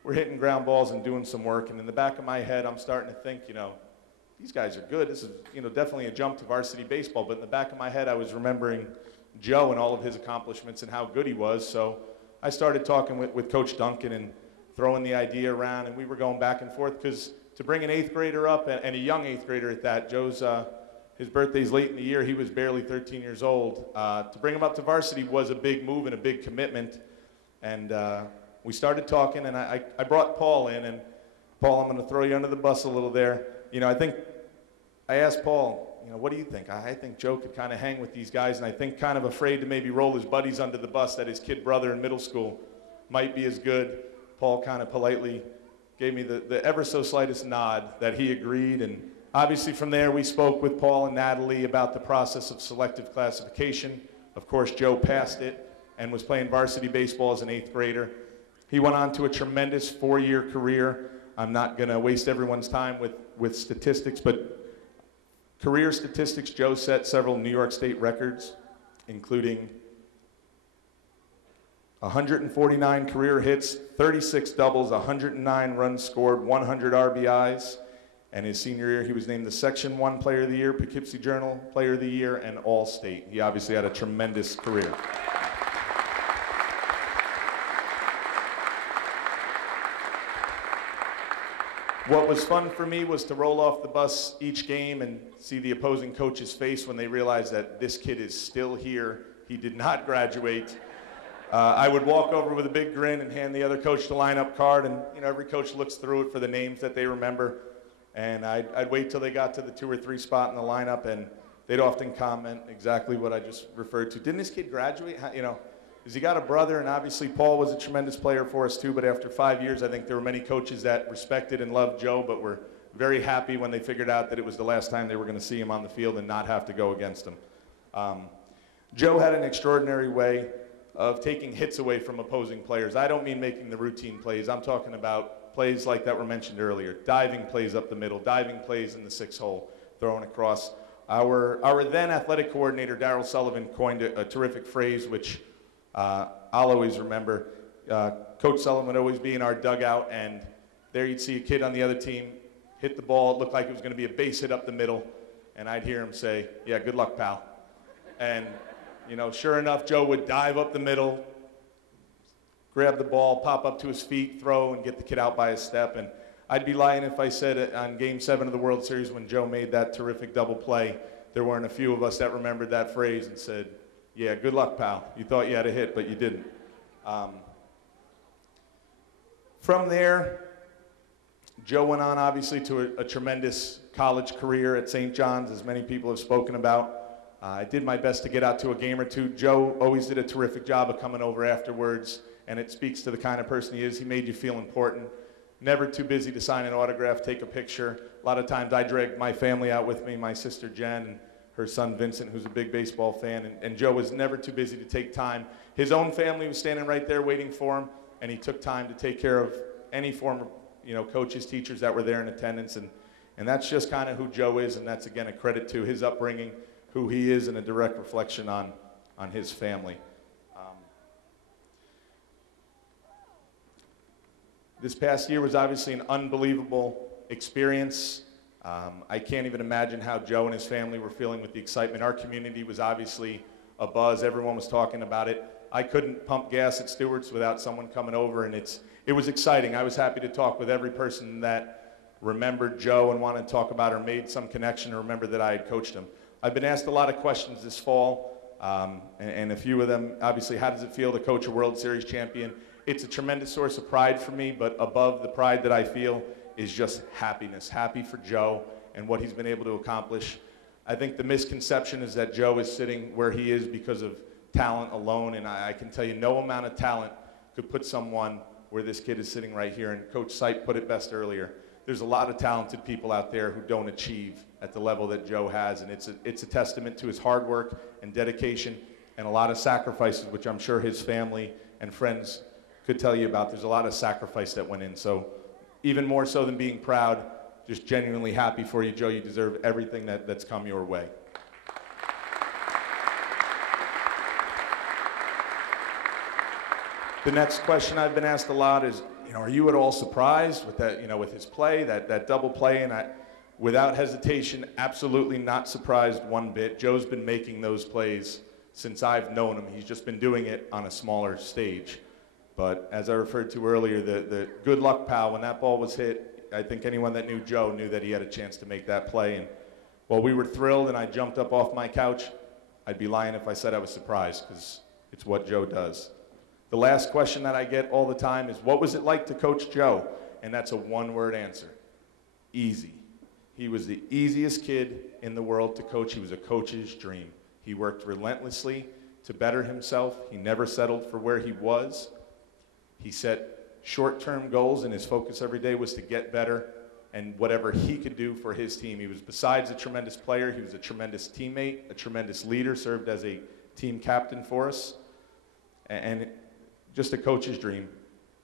we're hitting ground balls and doing some work, and in the back of my head, I'm starting to think, you know, these guys are good. This is, you know, definitely a jump to varsity baseball. But in the back of my head, I was remembering Joe and all of his accomplishments and how good he was. So I started talking with Coach Duncan and throwing the idea around, and we were going back and forth because to bring an 8th grader up, and a young 8th grader at that, Joe's, his birthday's late in the year. He was barely 13 years old. To bring him up to varsity was a big move and a big commitment. And we started talking, and I brought Paul in. And Paul, I'm going to throw you under the bus a little there. You know, I asked Paul, you know, what do you think? I think Joe could kind of hang with these guys, and I think kind of afraid to maybe roll his buddies under the bus that his kid brother in middle school might be as good. Paul kind of politely gave me the ever so slightest nod that he agreed, and obviously from there we spoke with Paul and Natalie about the process of selective classification. Of course, Joe passed it and was playing varsity baseball as an 8th grader. He went on to a tremendous 4-year career. I'm not going to waste everyone's time with statistics, but career statistics, Joe set several New York State records, including 149 career hits, 36 doubles, 109 runs scored, 100 RBIs. And his senior year, he was named the Section 1 Player of the Year, Poughkeepsie Journal Player of the Year, and All-State. He obviously had a tremendous career. What was fun for me was to roll off the bus each game and see the opposing coach's face when they realized that this kid is still here. He did not graduate. I would walk over with a big grin and hand the other coach the lineup card, and you know, every coach looks through it for the names that they remember. And I'd wait till they got to the 2 or 3 spot in the lineup, and they'd often comment exactly what I just referred to. Didn't this kid graduate? You know, has he got a brother? And obviously Paul was a tremendous player for us too, but after 5 years, I think there were many coaches that respected and loved Joe, but were very happy when they figured out that it was the last time they were going to see him on the field and not have to go against him. Joe had an extraordinary way of taking hits away from opposing players. I don't mean making the routine plays. I'm talking about plays like that were mentioned earlier, diving plays up the middle, diving plays in the 6 hole, throwing across. Our then athletic coordinator, Darryl Sullivan, coined a terrific phrase, which I'll always remember. Coach Sullivan would always be in our dugout, and there you'd see a kid on the other team hit the ball. It looked like it was going to be a base hit up the middle, and I'd hear him say, "Yeah, good luck, pal." And, you know, sure enough, Joe would dive up the middle, grab the ball, pop up to his feet, throw, and get the kid out by a step. And I'd be lying if I said it on Game 7 of the World Series when Joe made that terrific double play, there weren't a few of us that remembered that phrase and said, "Yeah, good luck, pal. You thought you had a hit, but you didn't." From there, Joe went on, obviously, to a tremendous college career at St. John's, as many people have spoken about. I did my best to get out to a game or two. Joe always did a terrific job of coming over afterwards, and it speaks to the kind of person he is. He made you feel important. Never too busy to sign an autograph, take a picture. A lot of times I dragged my family out with me, my sister Jen and her son Vincent, who's a big baseball fan, and Joe was never too busy to take time. His own family was standing right there waiting for him, and he took time to take care of any former, you know, coaches, teachers that were there in attendance, and that's just kind of who Joe is, and that's, again, a credit to his upbringing, who he is, and a direct reflection on his family. This past year was obviously an unbelievable experience. I can't even imagine how Joe and his family were feeling with the excitement. Our community was obviously abuzz. Everyone was talking about it. I couldn't pump gas at Stewart's without someone coming over, and it was exciting. I was happy to talk with every person that remembered Joe and wanted to talk about or made some connection or remembered that I had coached him. I've been asked a lot of questions this fall, and a few of them, obviously, how does it feel to coach a World Series champion? It's a tremendous source of pride for me, but above the pride that I feel is just happiness. Happy for Joe and what he's been able to accomplish. I think the misconception is that Joe is sitting where he is because of talent alone, and I can tell you no amount of talent could put someone where this kid is sitting right here, and Coach Sipe put it best earlier. There's a lot of talented people out there who don't achieve at the level that Joe has, and it's a testament to his hard work and dedication and a lot of sacrifices, which I'm sure his family and friends could tell you about. There's a lot of sacrifice that went in. So even more so than being proud, just genuinely happy for you, Joe. You deserve everything that's come your way. The next question I've been asked a lot is, are you at all surprised with that, with his play, that double play? And without hesitation, absolutely not surprised one bit. Joe's been making those plays since I've known him. He's just been doing it on a smaller stage. But as I referred to earlier, the good luck, pal, when that ball was hit, I think anyone that knew Joe knew that he had a chance to make that play. And while we were thrilled and I jumped up off my couch, I'd be lying if I said I was surprised, because it's what Joe does. The last question that I get all the time is, what was it like to coach Joe? And that's a one-word answer: easy. He was the easiest kid in the world to coach. He was a coach's dream. He worked relentlessly to better himself. He never settled for where he was. He set short-term goals, and his focus every day was to get better and whatever he could do for his team. He was, besides a tremendous player, he was a tremendous teammate, a tremendous leader, served as a team captain for us, and just a coach's dream.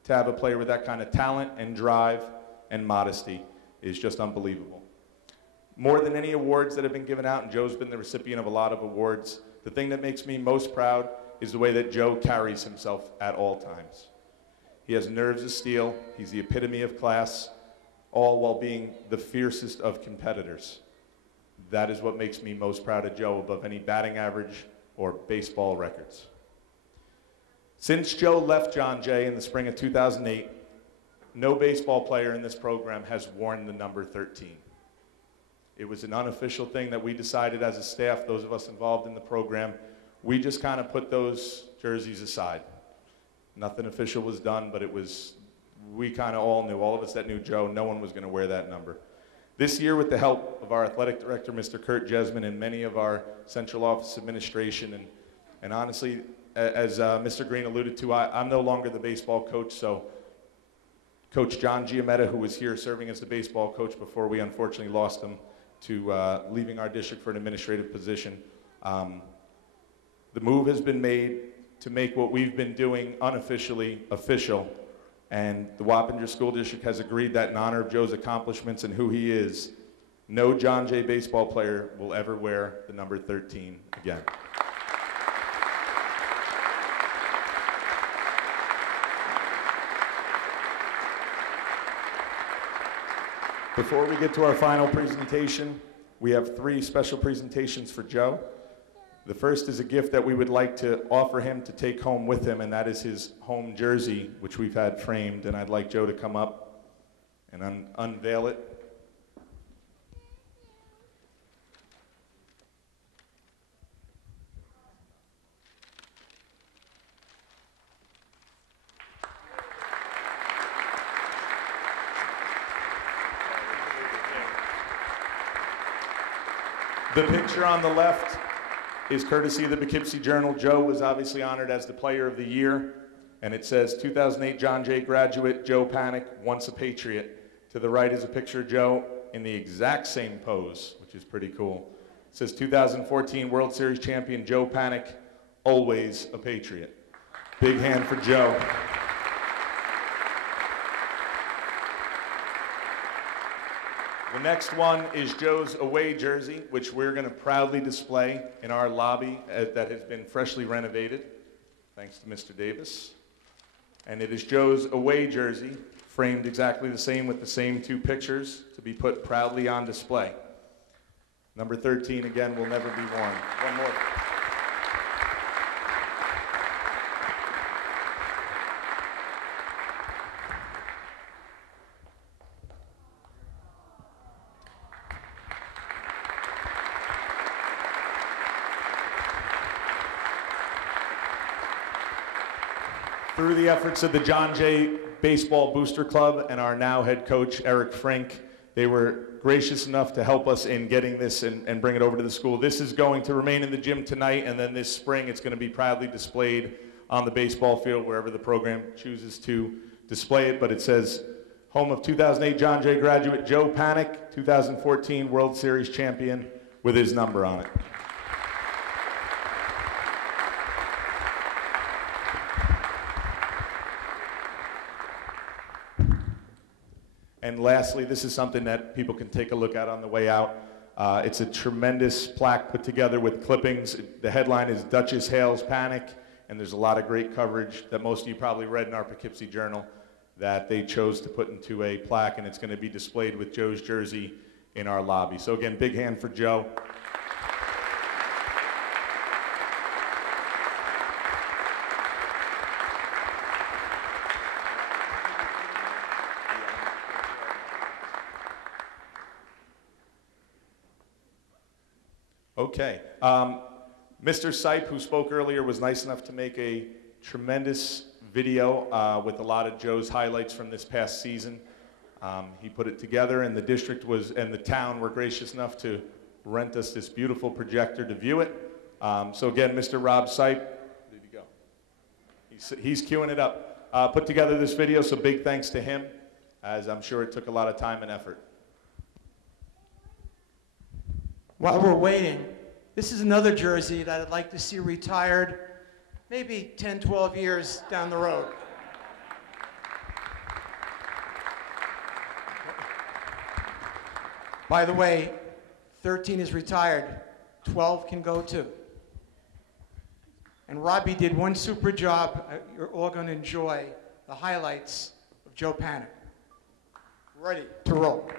To have a player with that kind of talent and drive and modesty is just unbelievable. More than any awards that have been given out, and Joe's been the recipient of a lot of awards, the thing that makes me most proud is the way that Joe carries himself at all times. He has nerves of steel. He's the epitome of class, all while being the fiercest of competitors. That is what makes me most proud of Joe above any batting average or baseball records. Since Joe left John Jay in the spring of 2008, no baseball player in this program has worn the number 13. It was an unofficial thing that we decided as a staff, those of us involved in the program, we just kind of put those jerseys aside. Nothing official was done, but we kind of all knew, all of us that knew Joe, no one was going to wear that number. This year, with the help of our athletic director, Mr. Kurt Jesman, and many of our central office administration, and honestly, as Mr. Green alluded to, I'm no longer the baseball coach, so Coach John Giametta, who was here serving as the baseball coach before we unfortunately lost him to leaving our district for an administrative position, the move has been made to make what we've been doing unofficially official, and the Wappinger School District has agreed that in honor of Joe's accomplishments and who he is, no John Jay baseball player will ever wear the number 13 again. Before we get to our final presentation, we have 3 special presentations for Joe. The first is a gift that we would like to offer him to take home with him, and that is his home jersey, which we've had framed, and I'd like Joe to come up and unveil it. The picture on the left is courtesy of the Poughkeepsie Journal. Joe was obviously honored as the Player of the Year, and it says 2008 John Jay graduate Joe Panik, once a Patriot. To the right is a picture of Joe in the exact same pose, which is pretty cool. It says 2014 World Series champion Joe Panik, always a Patriot. Big hand for Joe. The next one is Joe's away jersey, which we're going to proudly display in our lobby that has been freshly renovated, thanks to Mr. Davis. And it is Joe's away jersey, framed exactly the same with the same 2 pictures, to be put proudly on display. Number 13, again, will never be worn. One more. Through the efforts of the John Jay Baseball Booster Club and our now head coach, Eric Frink, they were gracious enough to help us in getting this and bring it over to the school. This is going to remain in the gym tonight, and then this spring it's going to be proudly displayed on the baseball field wherever the program chooses to display it. But it says, home of 2008 John Jay graduate Joe Panik, 2014 World Series champion, with his number on it. And lastly, this is something that people can take a look at on the way out. It's a tremendous plaque put together with clippings. The headline is Duchess Hails Panik, and there's a lot of great coverage that most of you probably read in our Poughkeepsie Journal that they chose to put into a plaque, and it's going to be displayed with Joe's jersey in our lobby. So again, big hand for Joe. Okay. Mr. Sipe, who spoke earlier, was nice enough to make a tremendous video with a lot of Joe's highlights from this past season. He put it together, and the district and the town were gracious enough to rent us this beautiful projector to view it. So again, Mr. Rob Sipe, there you go. He's queuing it up. Put together this video, so big thanks to him, as I'm sure it took a lot of time and effort. While we're waiting, this is another jersey that I'd like to see retired maybe 10, 12 years down the road. By the way, 13 is retired, 12 can go too. And Robbie did one super job. You're all going to enjoy the highlights of Joe Panik. Ready to roll.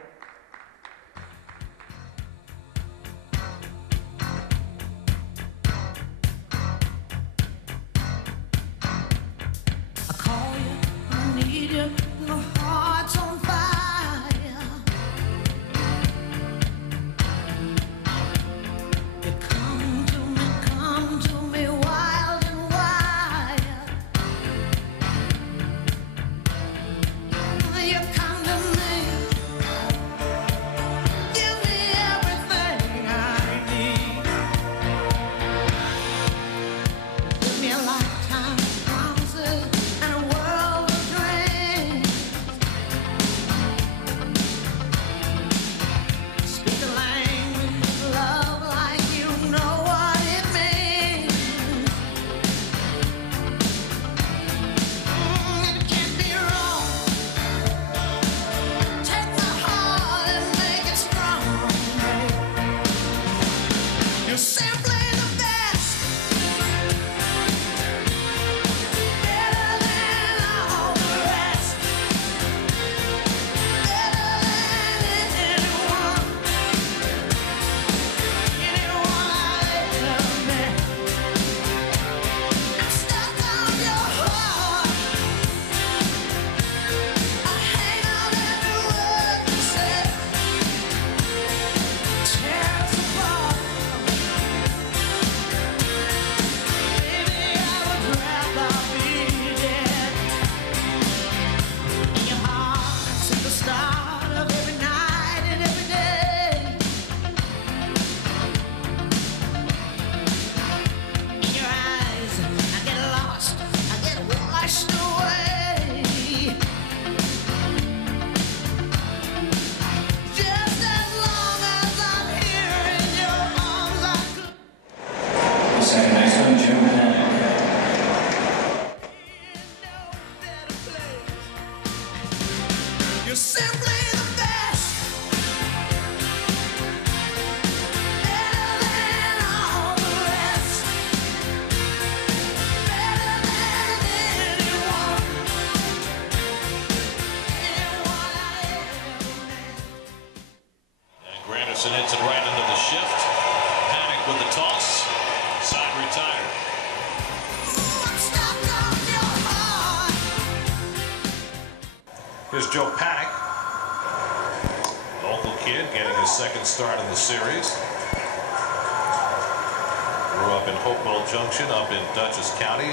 And hits it right into the shift. Panik with the toss. Side retired. Here's Joe Panik. Local kid getting his second start in the series. Grew up in Hopewell Junction up in Dutchess County.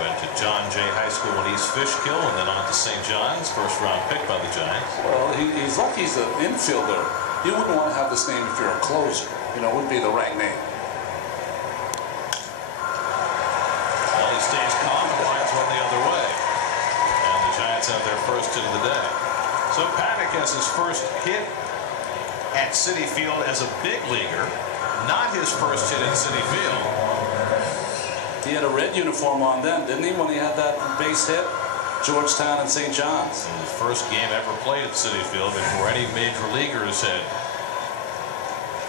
Went to John Jay High School in East Fishkill and then on to St. John's. First round pick by the Giants. Well, he's lucky he's an infielder. You wouldn't want to have this name if you're a closer. You know, it wouldn't be the right name. Well, he stays calm and lines one the other way. And the Giants have their first hit of the day. So Panik has his first hit at Citi Field as a big leaguer. Not his first hit at Citi Field. He had a red uniform on then, didn't he, when he had that base hit? Georgetown and St. John's. In the first game ever played at Citi Field before any major leaguers had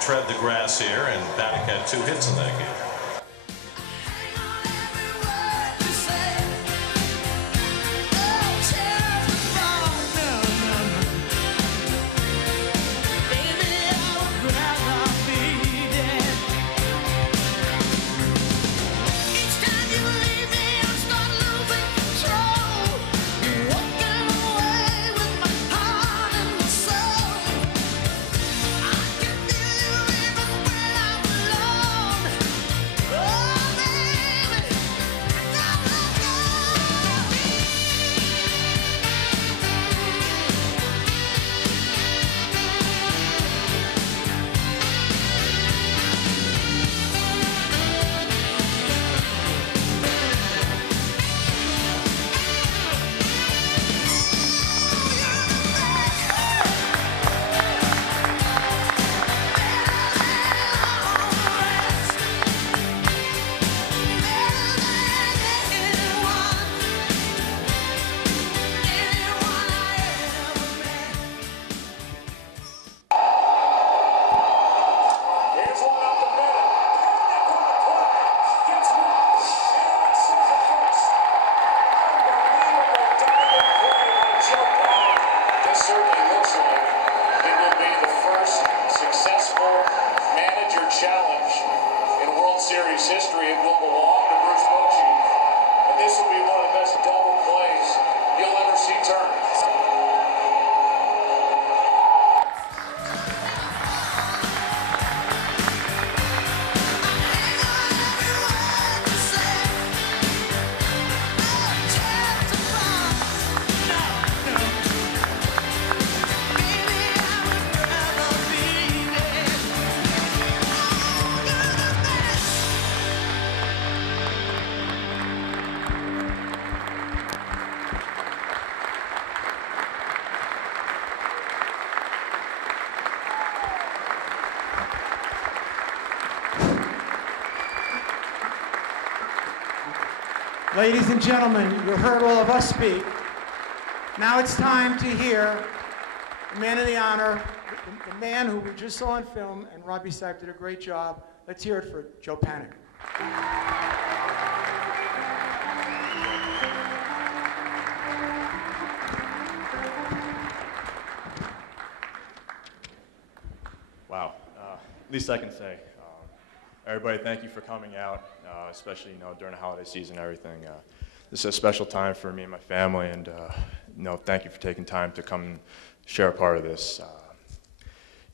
tread the grass here, and Panik had 2 hits in that game. Ladies and gentlemen, you heard all of us speak. Now it's time to hear the man of the honor, the man who we just saw on film, and Robbie Sapp did a great job. Let's hear it for Joe Panik. Wow. Least I can say. Everybody, thank you for coming out, especially during the holiday season and everything. This is a special time for me and my family, and thank you for taking time to come and share a part of this.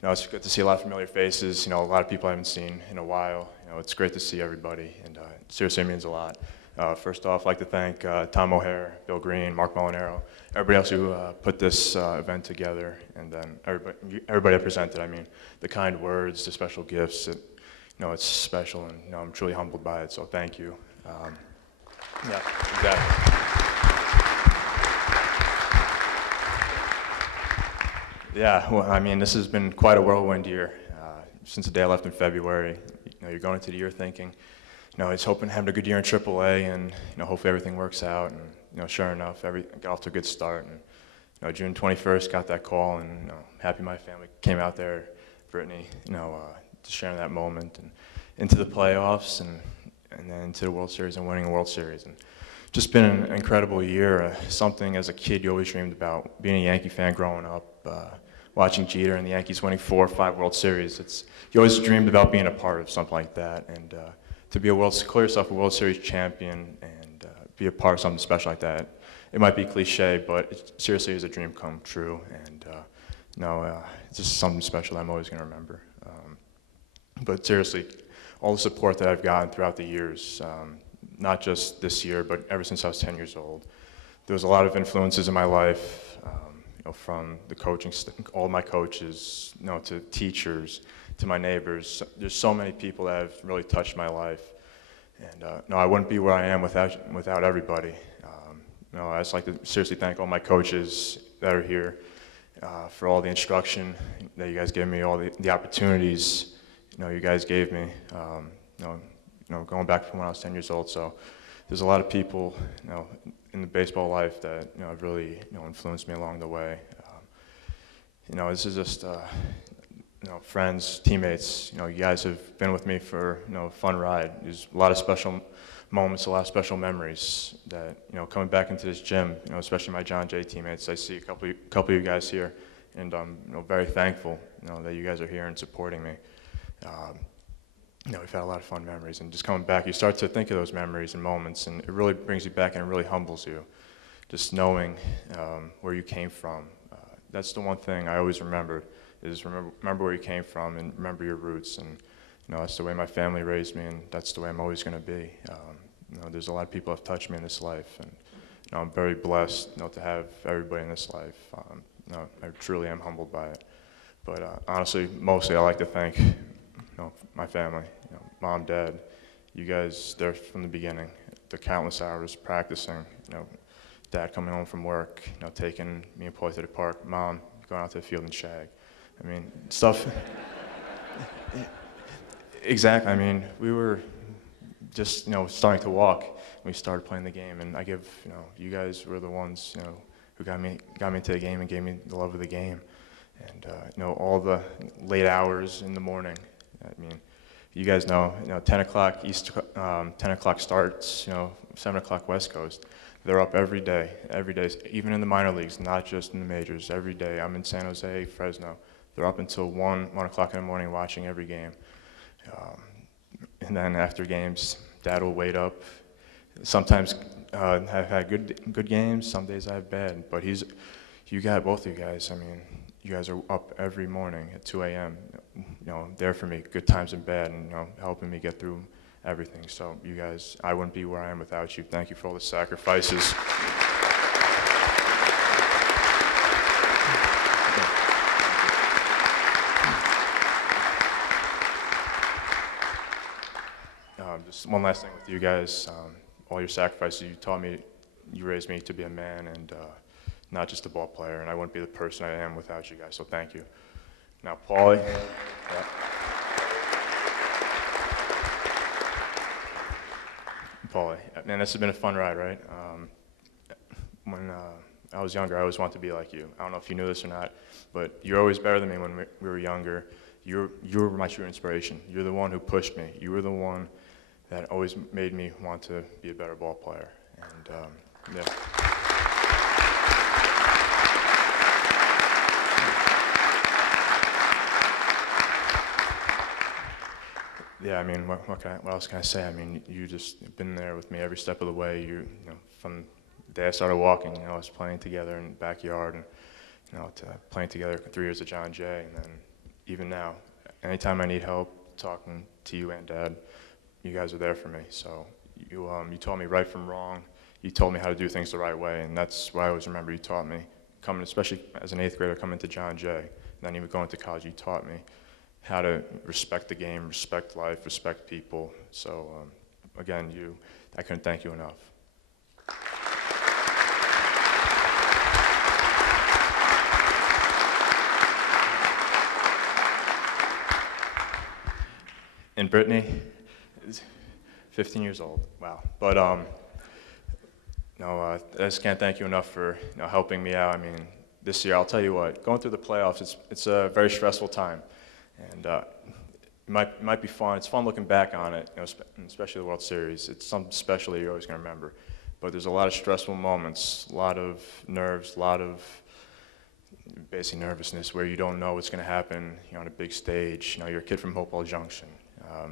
It's good to see a lot of familiar faces. A lot of people I haven't seen in a while. It's great to see everybody, and seriously, it means a lot. First off, I'd like to thank Tom O'Hare, Bill Green, Mark Molinaro, everybody else who put this event together, and then everybody that presented. I mean, the kind words, the special gifts. It's special, and I'm truly humbled by it, so thank you. Yeah, exactly. Yeah, well, I mean, this has been quite a whirlwind year. Since the day I left in February, you're going into the year thinking, I was hoping having a good year in AAA, and hopefully everything works out. And sure enough, got off to a good start. And June 21st, got that call, and happy my family came out there, Brittany, to share in that moment, and into the playoffs, and then into the World Series and winning a World Series. And just been an incredible year. Something as a kid you always dreamed about. Being a Yankee fan growing up, watching Jeter and the Yankees winning 4 or 5 World Series. You always dreamed about being a part of something like that, and to be call yourself a World Series champion and be a part of something special like that. It might be cliche, but it seriously is a dream come true, and it's just something special that I'm always going to remember. But seriously, all the support that I've gotten throughout the years, not just this year, but ever since I was 10 years old, there was a lot of influences in my life, from the coaching, all my coaches, to teachers, to my neighbors. There's so many people that have really touched my life, and I wouldn't be where I am without everybody. I'd just like to seriously thank all my coaches that are here for all the instruction that you guys gave me, all the opportunities you guys gave me, going back from when I was 10 years old. So there's a lot of people, in the baseball life that have really influenced me along the way. This is just friends, teammates. You guys have been with me for a fun ride. There's a lot of special moments, a lot of special memories that coming back into this gym. Especially my John Jay teammates. I see a couple of you guys here, and I'm very thankful that you guys are here and supporting me. We've had a lot of fun memories, and just coming back, you start to think of those memories and moments, and it really brings you back and it really humbles you. Just knowing where you came from. That's the one thing I always remember, is remember where you came from and remember your roots. And that's the way my family raised me, and that's the way I'm always going to be. There's a lot of people who have touched me in this life, and I'm very blessed to have everybody in this life. I truly am humbled by it. But honestly, mostly I like to thank my family, mom, dad, you guys there from the beginning, the countless hours practicing, dad coming home from work, taking me and Paulie to the park, mom going out to the field and shag. I mean, stuff. Exactly. I mean, we were just, starting to walk when we started playing the game, and I give, you guys were the ones, who got me into the game and gave me the love of the game, and all the late hours in the morning. I mean, you guys know, 10 o'clock 10 o'clock starts, 7 o'clock West Coast. They're up every day, even in the minor leagues, not just in the majors. Every day, I'm in San Jose, Fresno. They're up until 1 o'clock in the morning watching every game. And then after games, Dad will wait up. Sometimes I've had good games, some days I have bad, but both of you guys, I mean, you guys are up every morning at 2 a.m., there for me, good times and bad, and helping me get through everything. So you guys, I wouldn't be where I am without you. Thank you for all the sacrifices. Just one last thing with you guys, all your sacrifices, you taught me, you raised me to be a man and not just a ball player, and I wouldn't be the person I am without you guys, so thank you. Now, Paulie. Yeah. Paulie, man, this has been a fun ride, right? When I was younger, I always wanted to be like you. I don't know if you knew this or not, but you're always better than me when we were younger. You were my true inspiration. You're the one who pushed me. You were the one that always made me want to be a better ball player. And yeah. Yeah, I mean, what else can I say? I mean, you just been there with me every step of the way. From the day I started walking, I was playing together in the backyard, and to playing together 3 years at John Jay, and then even now, anytime I need help talking to you and Dad, you guys are there for me. So you taught me right from wrong. You told me how to do things the right way, and that's what I always remember. You taught me, especially as an 8th grader, coming to John Jay, and then even going to college. You taught me how to respect the game, respect life, respect people. So again, I couldn't thank you enough. And Brittany is 15 years old. Wow. But I just can't thank you enough for helping me out. I mean, this year, I'll tell you what, going through the playoffs, it's a very stressful time. And it might be fun. It's fun looking back on it, especially the World Series. It's something special that you're always going to remember. But there's a lot of stressful moments, a lot of nerves, a lot of basic nervousness where you don't know what's going to happen on a big stage. You're a kid from Hopewell Junction. I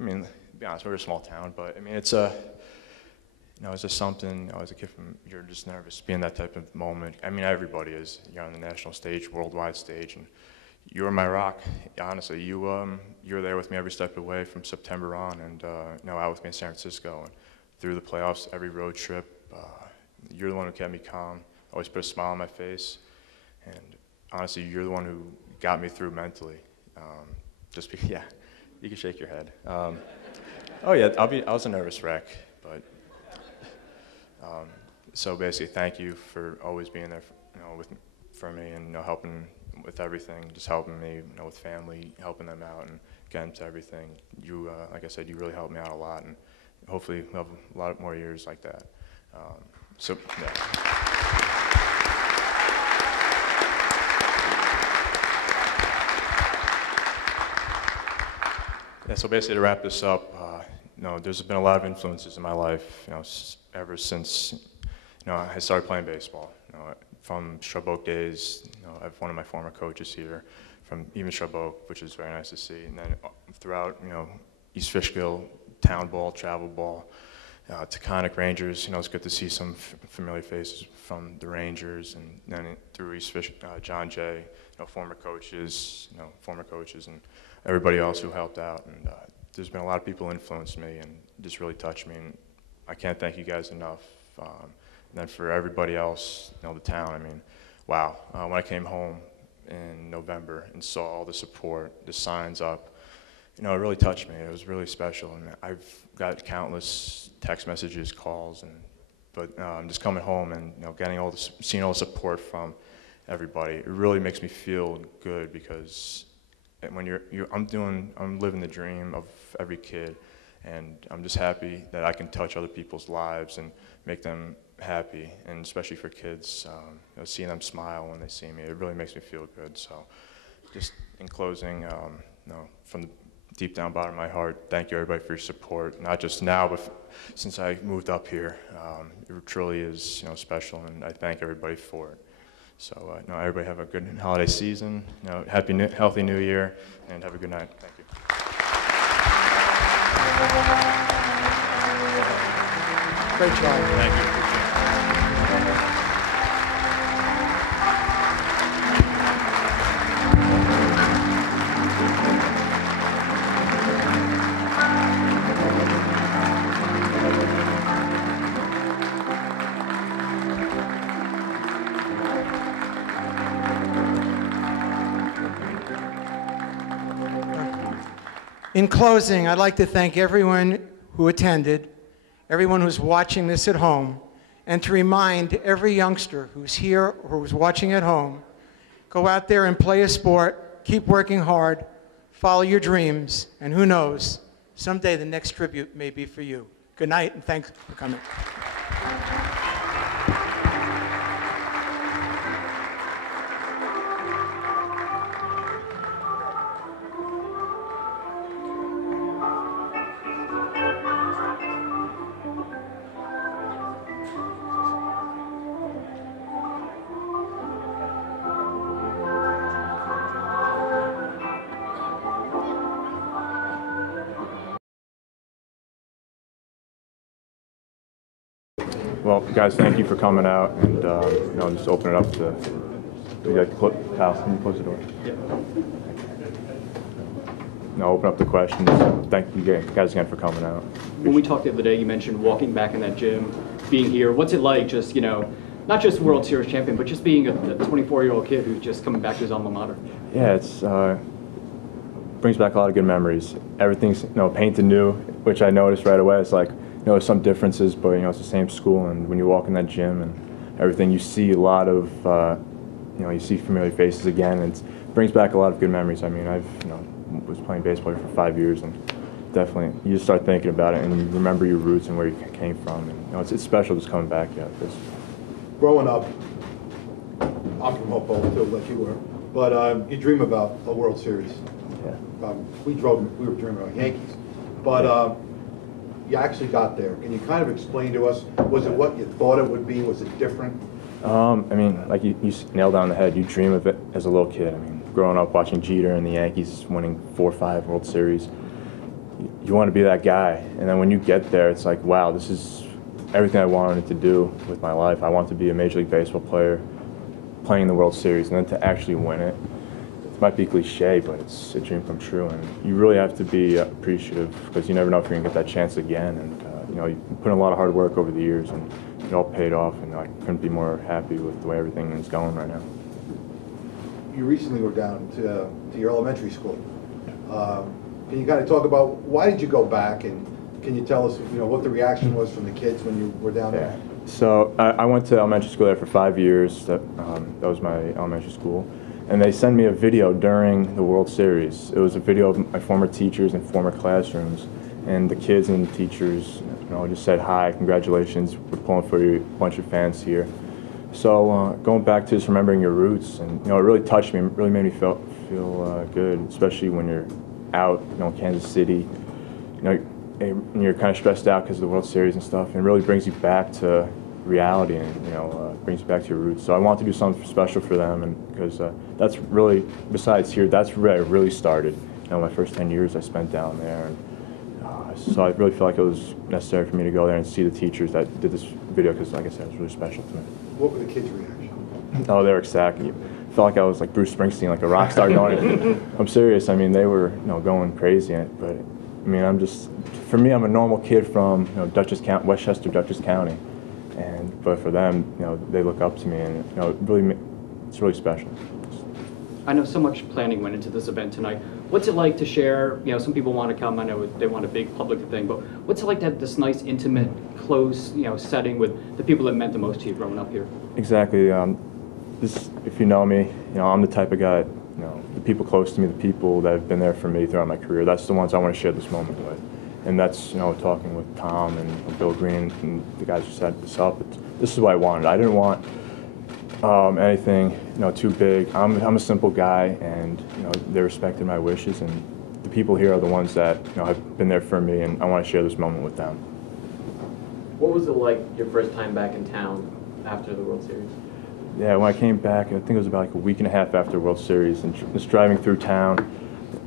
mean, to be honest, we're a small town, but I mean, it's just something, as a kid you're just nervous being that type of moment. I mean, everybody is. You're on the national stage, worldwide stage, and you were my rock. Honestly, you were there with me every step of the way from September on, and out with me in San Francisco and through the playoffs, every road trip. You're the one who kept me calm, always put a smile on my face, and honestly, you're the one who got me through mentally. Yeah, you can shake your head. Oh yeah, I was a nervous wreck, but so basically, thank you for always being there, for me and helping with everything, just helping me, with family, helping them out, and getting to everything. You, like I said, you really helped me out a lot, and hopefully we'll have a lot more years like that. So, yeah. Yeah, so basically to wrap this up, there's been a lot of influences in my life, ever since, I started playing baseball. From Shrub Oak days, I have one of my former coaches here from even Shrub Oak, which is very nice to see. And then throughout, East Fishkill, town ball, travel ball, to Panik Rangers, it's good to see some familiar faces from the Rangers, and then through East John Jay, former coaches, and everybody else who helped out. And there's been a lot of people who influenced me and just really touched me, and I can't thank you guys enough. And then for everybody else, the town, wow. When I came home in November and saw all the support, the signs up, it really touched me. It was really special, and I've got countless text messages, calls, but just coming home and getting seeing all the support from everybody, it really makes me feel good, because when I'm living the dream of every kid, and I'm just happy that I can touch other people's lives and make them happy, and especially for kids, seeing them smile when they see me, it really makes me feel good. So, just in closing, from the deep down bottom of my heart, thank you everybody for your support, not just now, but since I moved up here. It truly is, special, and I thank everybody for it. So, everybody have a good holiday season, healthy New Year, and have a good night. Thank you. Great job. Thank you. In closing, I'd like to thank everyone who attended, everyone who's watching this at home, and to remind every youngster who's here or who's watching at home, go out there and play a sport, keep working hard, follow your dreams, and who knows, someday the next tribute may be for you. Good night, and thanks for coming. Well, guys, thank you for coming out, and just open it up to. Would you like to Kyle, can you close the door? Yeah. No, open up the questions. Thank you guys again for coming out. When we talked the other day, you mentioned walking back in that gym, being here. What's it like, just not just World Series champion, but just being a 24-year-old kid who's just coming back to his alma mater? Yeah, it's brings back a lot of good memories. Everything's painted new, which I noticed right away. It's like. There's some differences, but it's the same school, and when you walk in that gym and everything, you see a lot of, you see familiar faces again, and it brings back a lot of good memories. I was playing baseball here for 5 years, and definitely, you just start thinking about it, and you remember your roots and where you came from, and it's special just coming back. Yeah, growing up, I'm from Hopewell too, like you were, but you dream about a World Series. Yeah. We were dreaming about Yankees, but. You actually got there. Can you kind of explain to us, was it what you thought it would be? Was it different? Like you nailed it on the head. You dream of it as a little kid. Growing up watching Jeter and the Yankees winning 4 or 5 World Series, you want to be that guy. And then when you get there, it's like, wow, this is everything I wanted to do with my life. I want to be a Major League Baseball player, playing the World Series, and then to actually win it. It might be cliche, but it's a dream come true, and you really have to be appreciative, because you never know if you're going to get that chance again. And you put in a lot of hard work over the years, and it all paid off, and I couldn't be more happy with the way everything is going right now. You recently were down to your elementary school. Can you kind of talk about why did you go back, and can you tell us what the reaction was from the kids when you were down there? So I went to elementary school there for 5 years. That was my elementary school. And they sent me a video during the World Series. It was a video of my former teachers and former classrooms. and the kids and the teachers, just said hi, congratulations, we're pulling for you, a bunch of fans here. So going back to just remembering your roots, and it really touched me, it really made me feel good, especially when you're out, Kansas City, and you're kind of stressed out because of the World Series and stuff, and it really brings you back to reality, and brings you back to your roots. So I want to do something special for them, and because that's really, besides here, that's where I really started. My first 10 years I spent down there, and so I really feel like it was necessary for me to go there and see the teachers that did this video, because like I said, it was really special to me. What were the kids' reactions? Oh, they were ecstatic. Felt like I was like Bruce Springsteen, like a rock star going. I'm serious. I mean, they were going crazy. But I mean, for me, I'm a normal kid from Dutchess County, Westchester, Dutchess County, but for them, they look up to me, and it's really special. I know so much planning went into this event tonight. What's it like to share, some people want to come, I know they want a big public thing, but what's it like to have this nice, intimate, close, setting with the people that meant the most to you growing up here? Exactly. If you know me, I'm the type of guy, the people close to me, the people that have been there for me throughout my career, that's the ones I want to share this moment with. And that's, talking with Tom and Bill Green and the guys who set this up, this is what I wanted. I didn't want anything, too big. I'm a simple guy, and they respected my wishes, and the people here are the ones that have been there for me, and I want to share this moment with them. What was it like your first time back in town after the World Series? Yeah, when I came back, I think it was about like a week and a half after the World Series, and just driving through town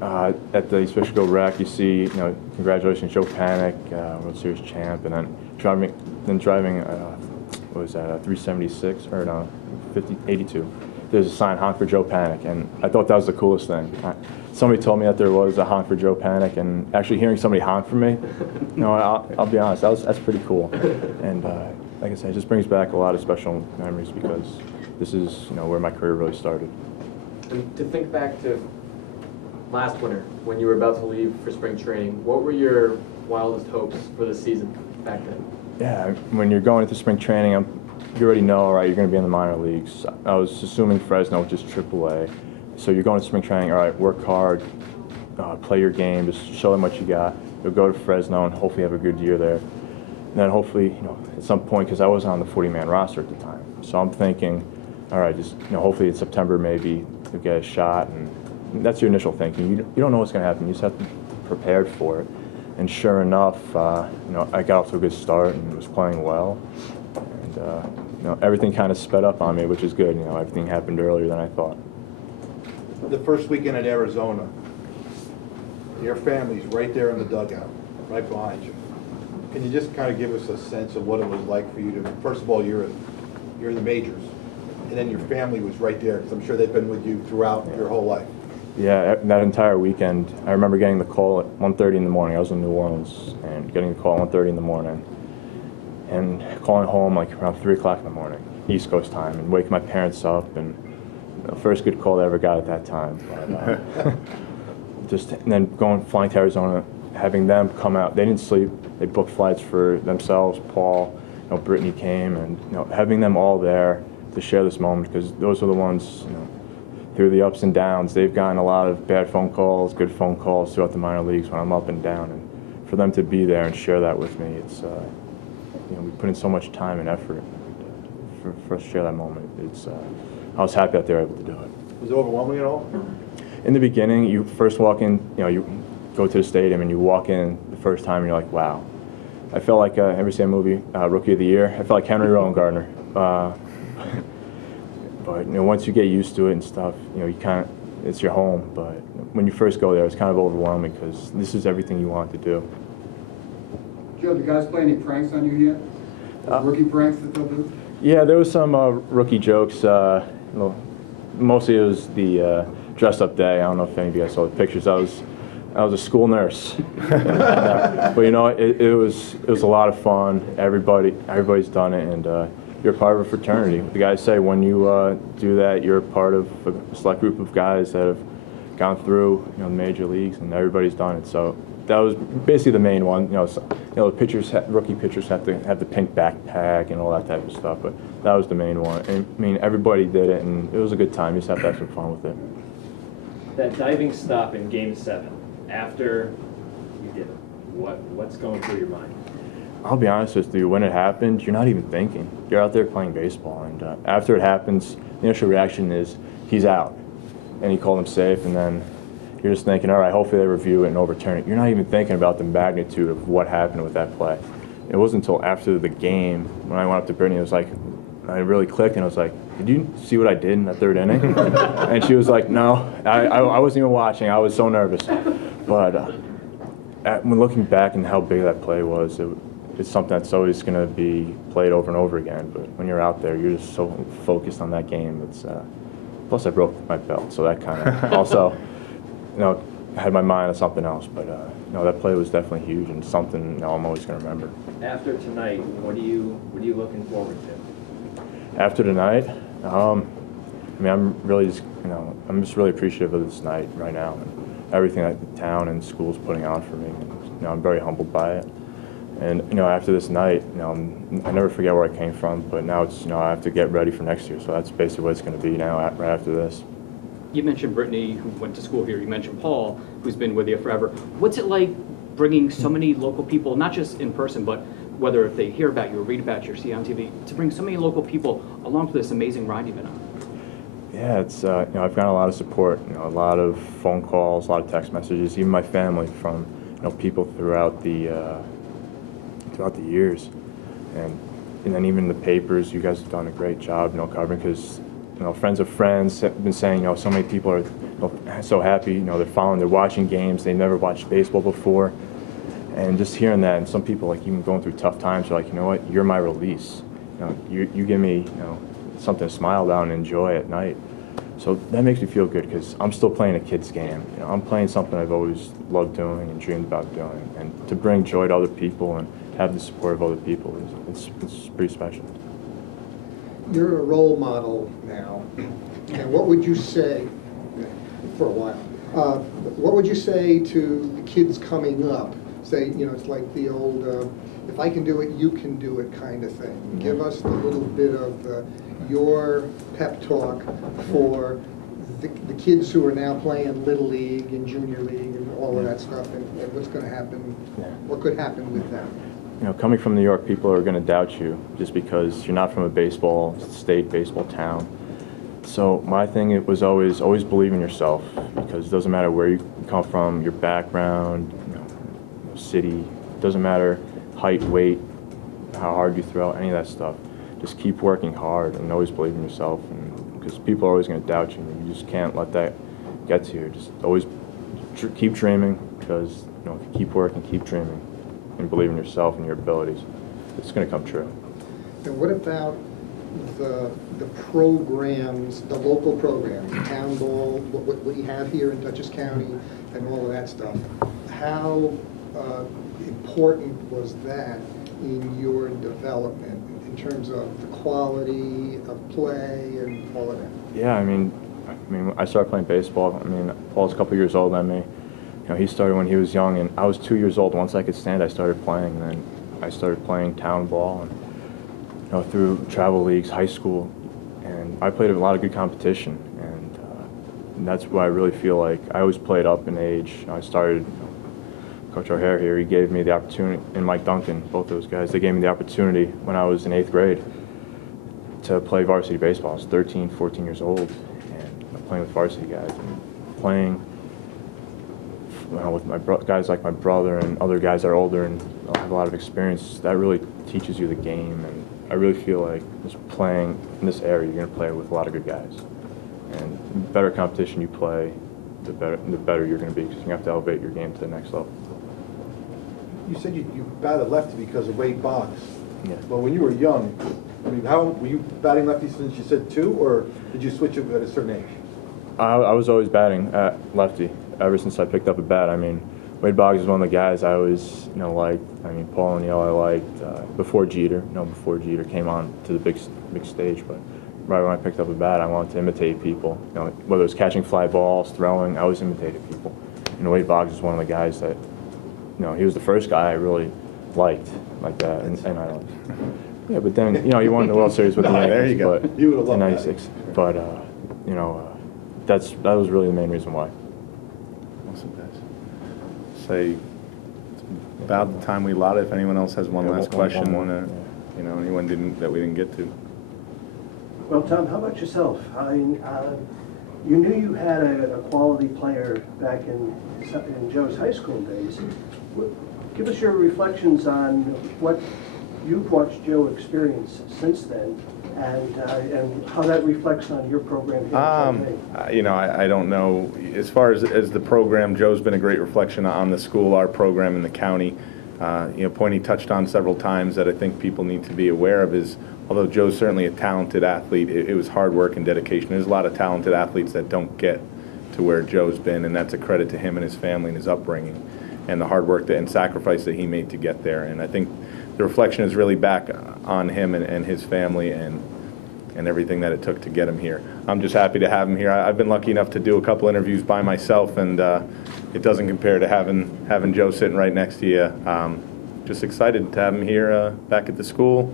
at the Fishkill rec, you see, congratulations, Joe Panik, World Series champ, and then driving. What was that, 376, or no, 82. There's a sign, honk for Joe Panik, and I thought that was the coolest thing. Somebody told me that there was a honk for Joe Panik, and actually hearing somebody honk for me, I'll be honest, that's pretty cool. And like I said, it just brings back a lot of special memories, because this is where my career really started. And to think back to last winter, when you were about to leave for spring training, what were your wildest hopes for the season back then? Yeah, when you're going into spring training, you already know, all right, you're going to be in the minor leagues. I was assuming Fresno, which is AAA. So you're going to spring training, all right, work hard, play your game, just show them what you got. You'll go to Fresno and hopefully have a good year there. And then hopefully, at some point, because I wasn't on the 40-man roster at the time. So I'm thinking, all right, just, hopefully in September maybe you'll get a shot. And that's your initial thinking. You don't know what's going to happen. You just have to be prepared for it. And sure enough, I got off to a good start and was playing well. And, everything kind of sped up on me, which is good. Everything happened earlier than I thought. The first weekend at Arizona, your family's right there in the dugout, right behind you. Can you just kind of give us a sense of what it was like for you to, first of all, you're in the majors, and then your family was right there, because I'm sure they've been with you throughout your whole life. Yeah, that entire weekend, I remember getting the call at 1:30 in the morning. I was in New Orleans, and getting the call at 1:30 in the morning, and calling home like around 3 o'clock in the morning, East Coast time, and waking my parents up, and the first good call I ever got at that time. But, and then flying to Arizona, having them come out. They didn't sleep. They booked flights for themselves. Paul, Brittany came, and having them all there to share this moment, because those are the ones, through the ups and downs, they've gotten a lot of bad phone calls, good phone calls throughout the minor leagues when I'm up and down, and for them to be there and share that with me, it's we put in so much time and effort for us to share that moment. I was happy that they were able to do it. Was it overwhelming at all? In the beginning, you first walk in, you go to the stadium and you walk in the first time and you're like, wow. I felt like, ever seen a movie, Rookie of the Year? I felt like Henry Rowan-Gardner. But once you get used to it and stuff, it's your home. But when you first go there, it's kind of overwhelming, because this is everything you want to do. Joe, do guys play any pranks on you yet? Rookie pranks that they'll do? Yeah, there was some rookie jokes. Mostly it was the dress-up day. I don't know if any of you guys saw the pictures. I was a school nurse. But it was a lot of fun. Everybody's done it, and you're part of a fraternity. The guys say when you do that, you're part of a select group of guys that have gone through the major leagues, and everybody's done it. So that was basically the main one. The pitchers, rookie pitchers have to have the pink backpack and all that type of stuff. But that was the main one. And, I mean, everybody did it, and it was a good time. You just have to have some fun with it. That diving stop in Game 7, after you did it, What's going through your mind? I'll be honest with you, when it happened, you're not even thinking. You're out there playing baseball, and after it happens, the initial reaction is, he's out. And he called him safe, and then you're just thinking, all right, hopefully they review it and overturn it. You're not even thinking about the magnitude of what happened with that play. It wasn't until after the game, when I went up to Brittany, it was like, I really clicked, and I was like, did you see what I did in the third inning? And she was like, no, I wasn't even watching. I was so nervous. But when looking back and how big that play was, it's something that's always going to be played over and over again. But when you're out there, you're just so focused on that game. Plus I broke my belt, so that kind of also, I had my mind on something else. But that play was definitely huge and something I'm always going to remember. After tonight, what are you looking forward to? After tonight, I'm really just I'm just really appreciative of this night right now and everything that the town and school's putting on for me. I'm very humbled by it. And after this night, I never forget where I came from. But now it's I have to get ready for next year. So that's basically what it's going to be now right after this. You mentioned Brittany, who went to school here. You mentioned Paul, who's been with you forever. What's it like bringing so many local people, not just in person, but whether if they hear about you or read about you or see you on TV, to bring so many local people along for this amazing ride you've been on? Yeah, it's I've gotten a lot of support. A lot of phone calls, a lot of text messages, even my family from people throughout the years, and then even the papers. You guys have done a great job, covering, because friends of friends have been saying, so many people are so happy, they're following, they're watching games, they never watched baseball before, and just hearing that, and some people like even going through tough times are like, you know what, you're my release. You give me something to smile about and enjoy at night. So that makes me feel good because I'm still playing a kid's game. I'm playing something I've always loved doing and dreamed about doing, and to bring joy to other people and have the support of other people it's pretty special. You're a role model now, and what would you say, for a while, what would you say to the kids coming up? Say, it's like the old, if I can do it, you can do it kind of thing. Give us a little bit of your pep talk for the kids who are now playing Little League and Junior League and all of that stuff, and what's going to happen, what could happen with them. Coming from New York, people are going to doubt you just because you're not from a baseball state, baseball town. So my thing was always believe in yourself, because it doesn't matter where you come from, your background, city, it doesn't matter height, weight, how hard you throw, any of that stuff. Just keep working hard and always believe in yourself, because people are always going to doubt you, and you just can't let that get to you. Just always keep dreaming, because if you keep working, keep dreaming, and believe in yourself and your abilities, it's going to come true. And what about the programs, the local programs, town ball, what you have here in Dutchess County, and all of that stuff? How important was that in your development in terms of the quality of play and all of that? Yeah, I mean, I started playing baseball. Paul's a couple years older than me. He started when he was young, and I was 2 years old. Once I could stand, I started playing, and then I started playing town ball, and through travel leagues, high school, and I played a lot of good competition, and that's why I really feel like I always played up in age. I started, Coach O'Hare here, he gave me the opportunity, and Mike Duncan, both those guys, they gave me the opportunity when I was in 8th grade to play varsity baseball. I was 13, 14 years old, and playing with varsity guys, and playing with my guys like my brother and other guys that are older and have a lot of experience. That really teaches you the game, and I really feel like just playing in this area, you're going to play with a lot of good guys. And the better competition you play, the better you're going to be, because you have to elevate your game to the next level. You said you batted lefty because of Wade Boggs. Yeah. Well, when you were young, how were you batting lefty since you said 2, or did you switch it at a certain age? I was always batting at lefty ever since I picked up a bat. Wade Boggs is one of the guys I always, liked. Paul O'Neill I liked before Jeter. Before Jeter came on to the big stage. But right when I picked up a bat, I wanted to imitate people. Whether it was catching fly balls, throwing, I always imitated people. Wade Boggs is one of the guys that, he was the first guy I really liked like that, and I don't. Yeah, but then you won the World Series with the Yankees. There you go. But, you would have loved in '96. But that was really the main reason why. Awesome, guys. Say about the time we allotted. If anyone else has one last question, yeah. Anyone that we didn't get to. Well, Tom, how about yourself? You knew you had a quality player back in Joe's high school days. Give us your reflections on what you've watched Joe experience since then, and how that reflects on your program here I don't know. As far as the program, Joe's been a great reflection on the school, our program in the county. Point he touched on several times that I think people need to be aware of is, although Joe's certainly a talented athlete, it was hard work and dedication. There's a lot of talented athletes that don't get to where Joe's been, and that's a credit to him and his family and his upbringing and the hard work and sacrifice that he made to get there. And I think the reflection is really back on him and his family and everything that it took to get him here. I'm just happy to have him here. I've been lucky enough to do a couple interviews by myself, and it doesn't compare to having Joe sitting right next to you. Just excited to have him here back at the school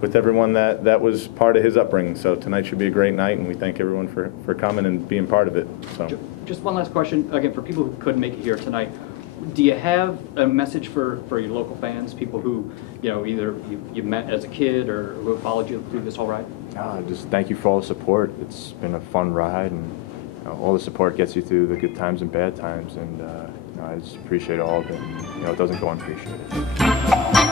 with everyone that was part of his upbringing. So tonight should be a great night, and we thank everyone for coming and being part of it. So. Just one last question, again, for people who couldn't make it here tonight. Do you have a message for your local fans, people who, either you met as a kid or who have followed you through this whole ride? Just thank you for all the support. It's been a fun ride, and all the support gets you through the good times and bad times, and I just appreciate all of it. It doesn't go unappreciated.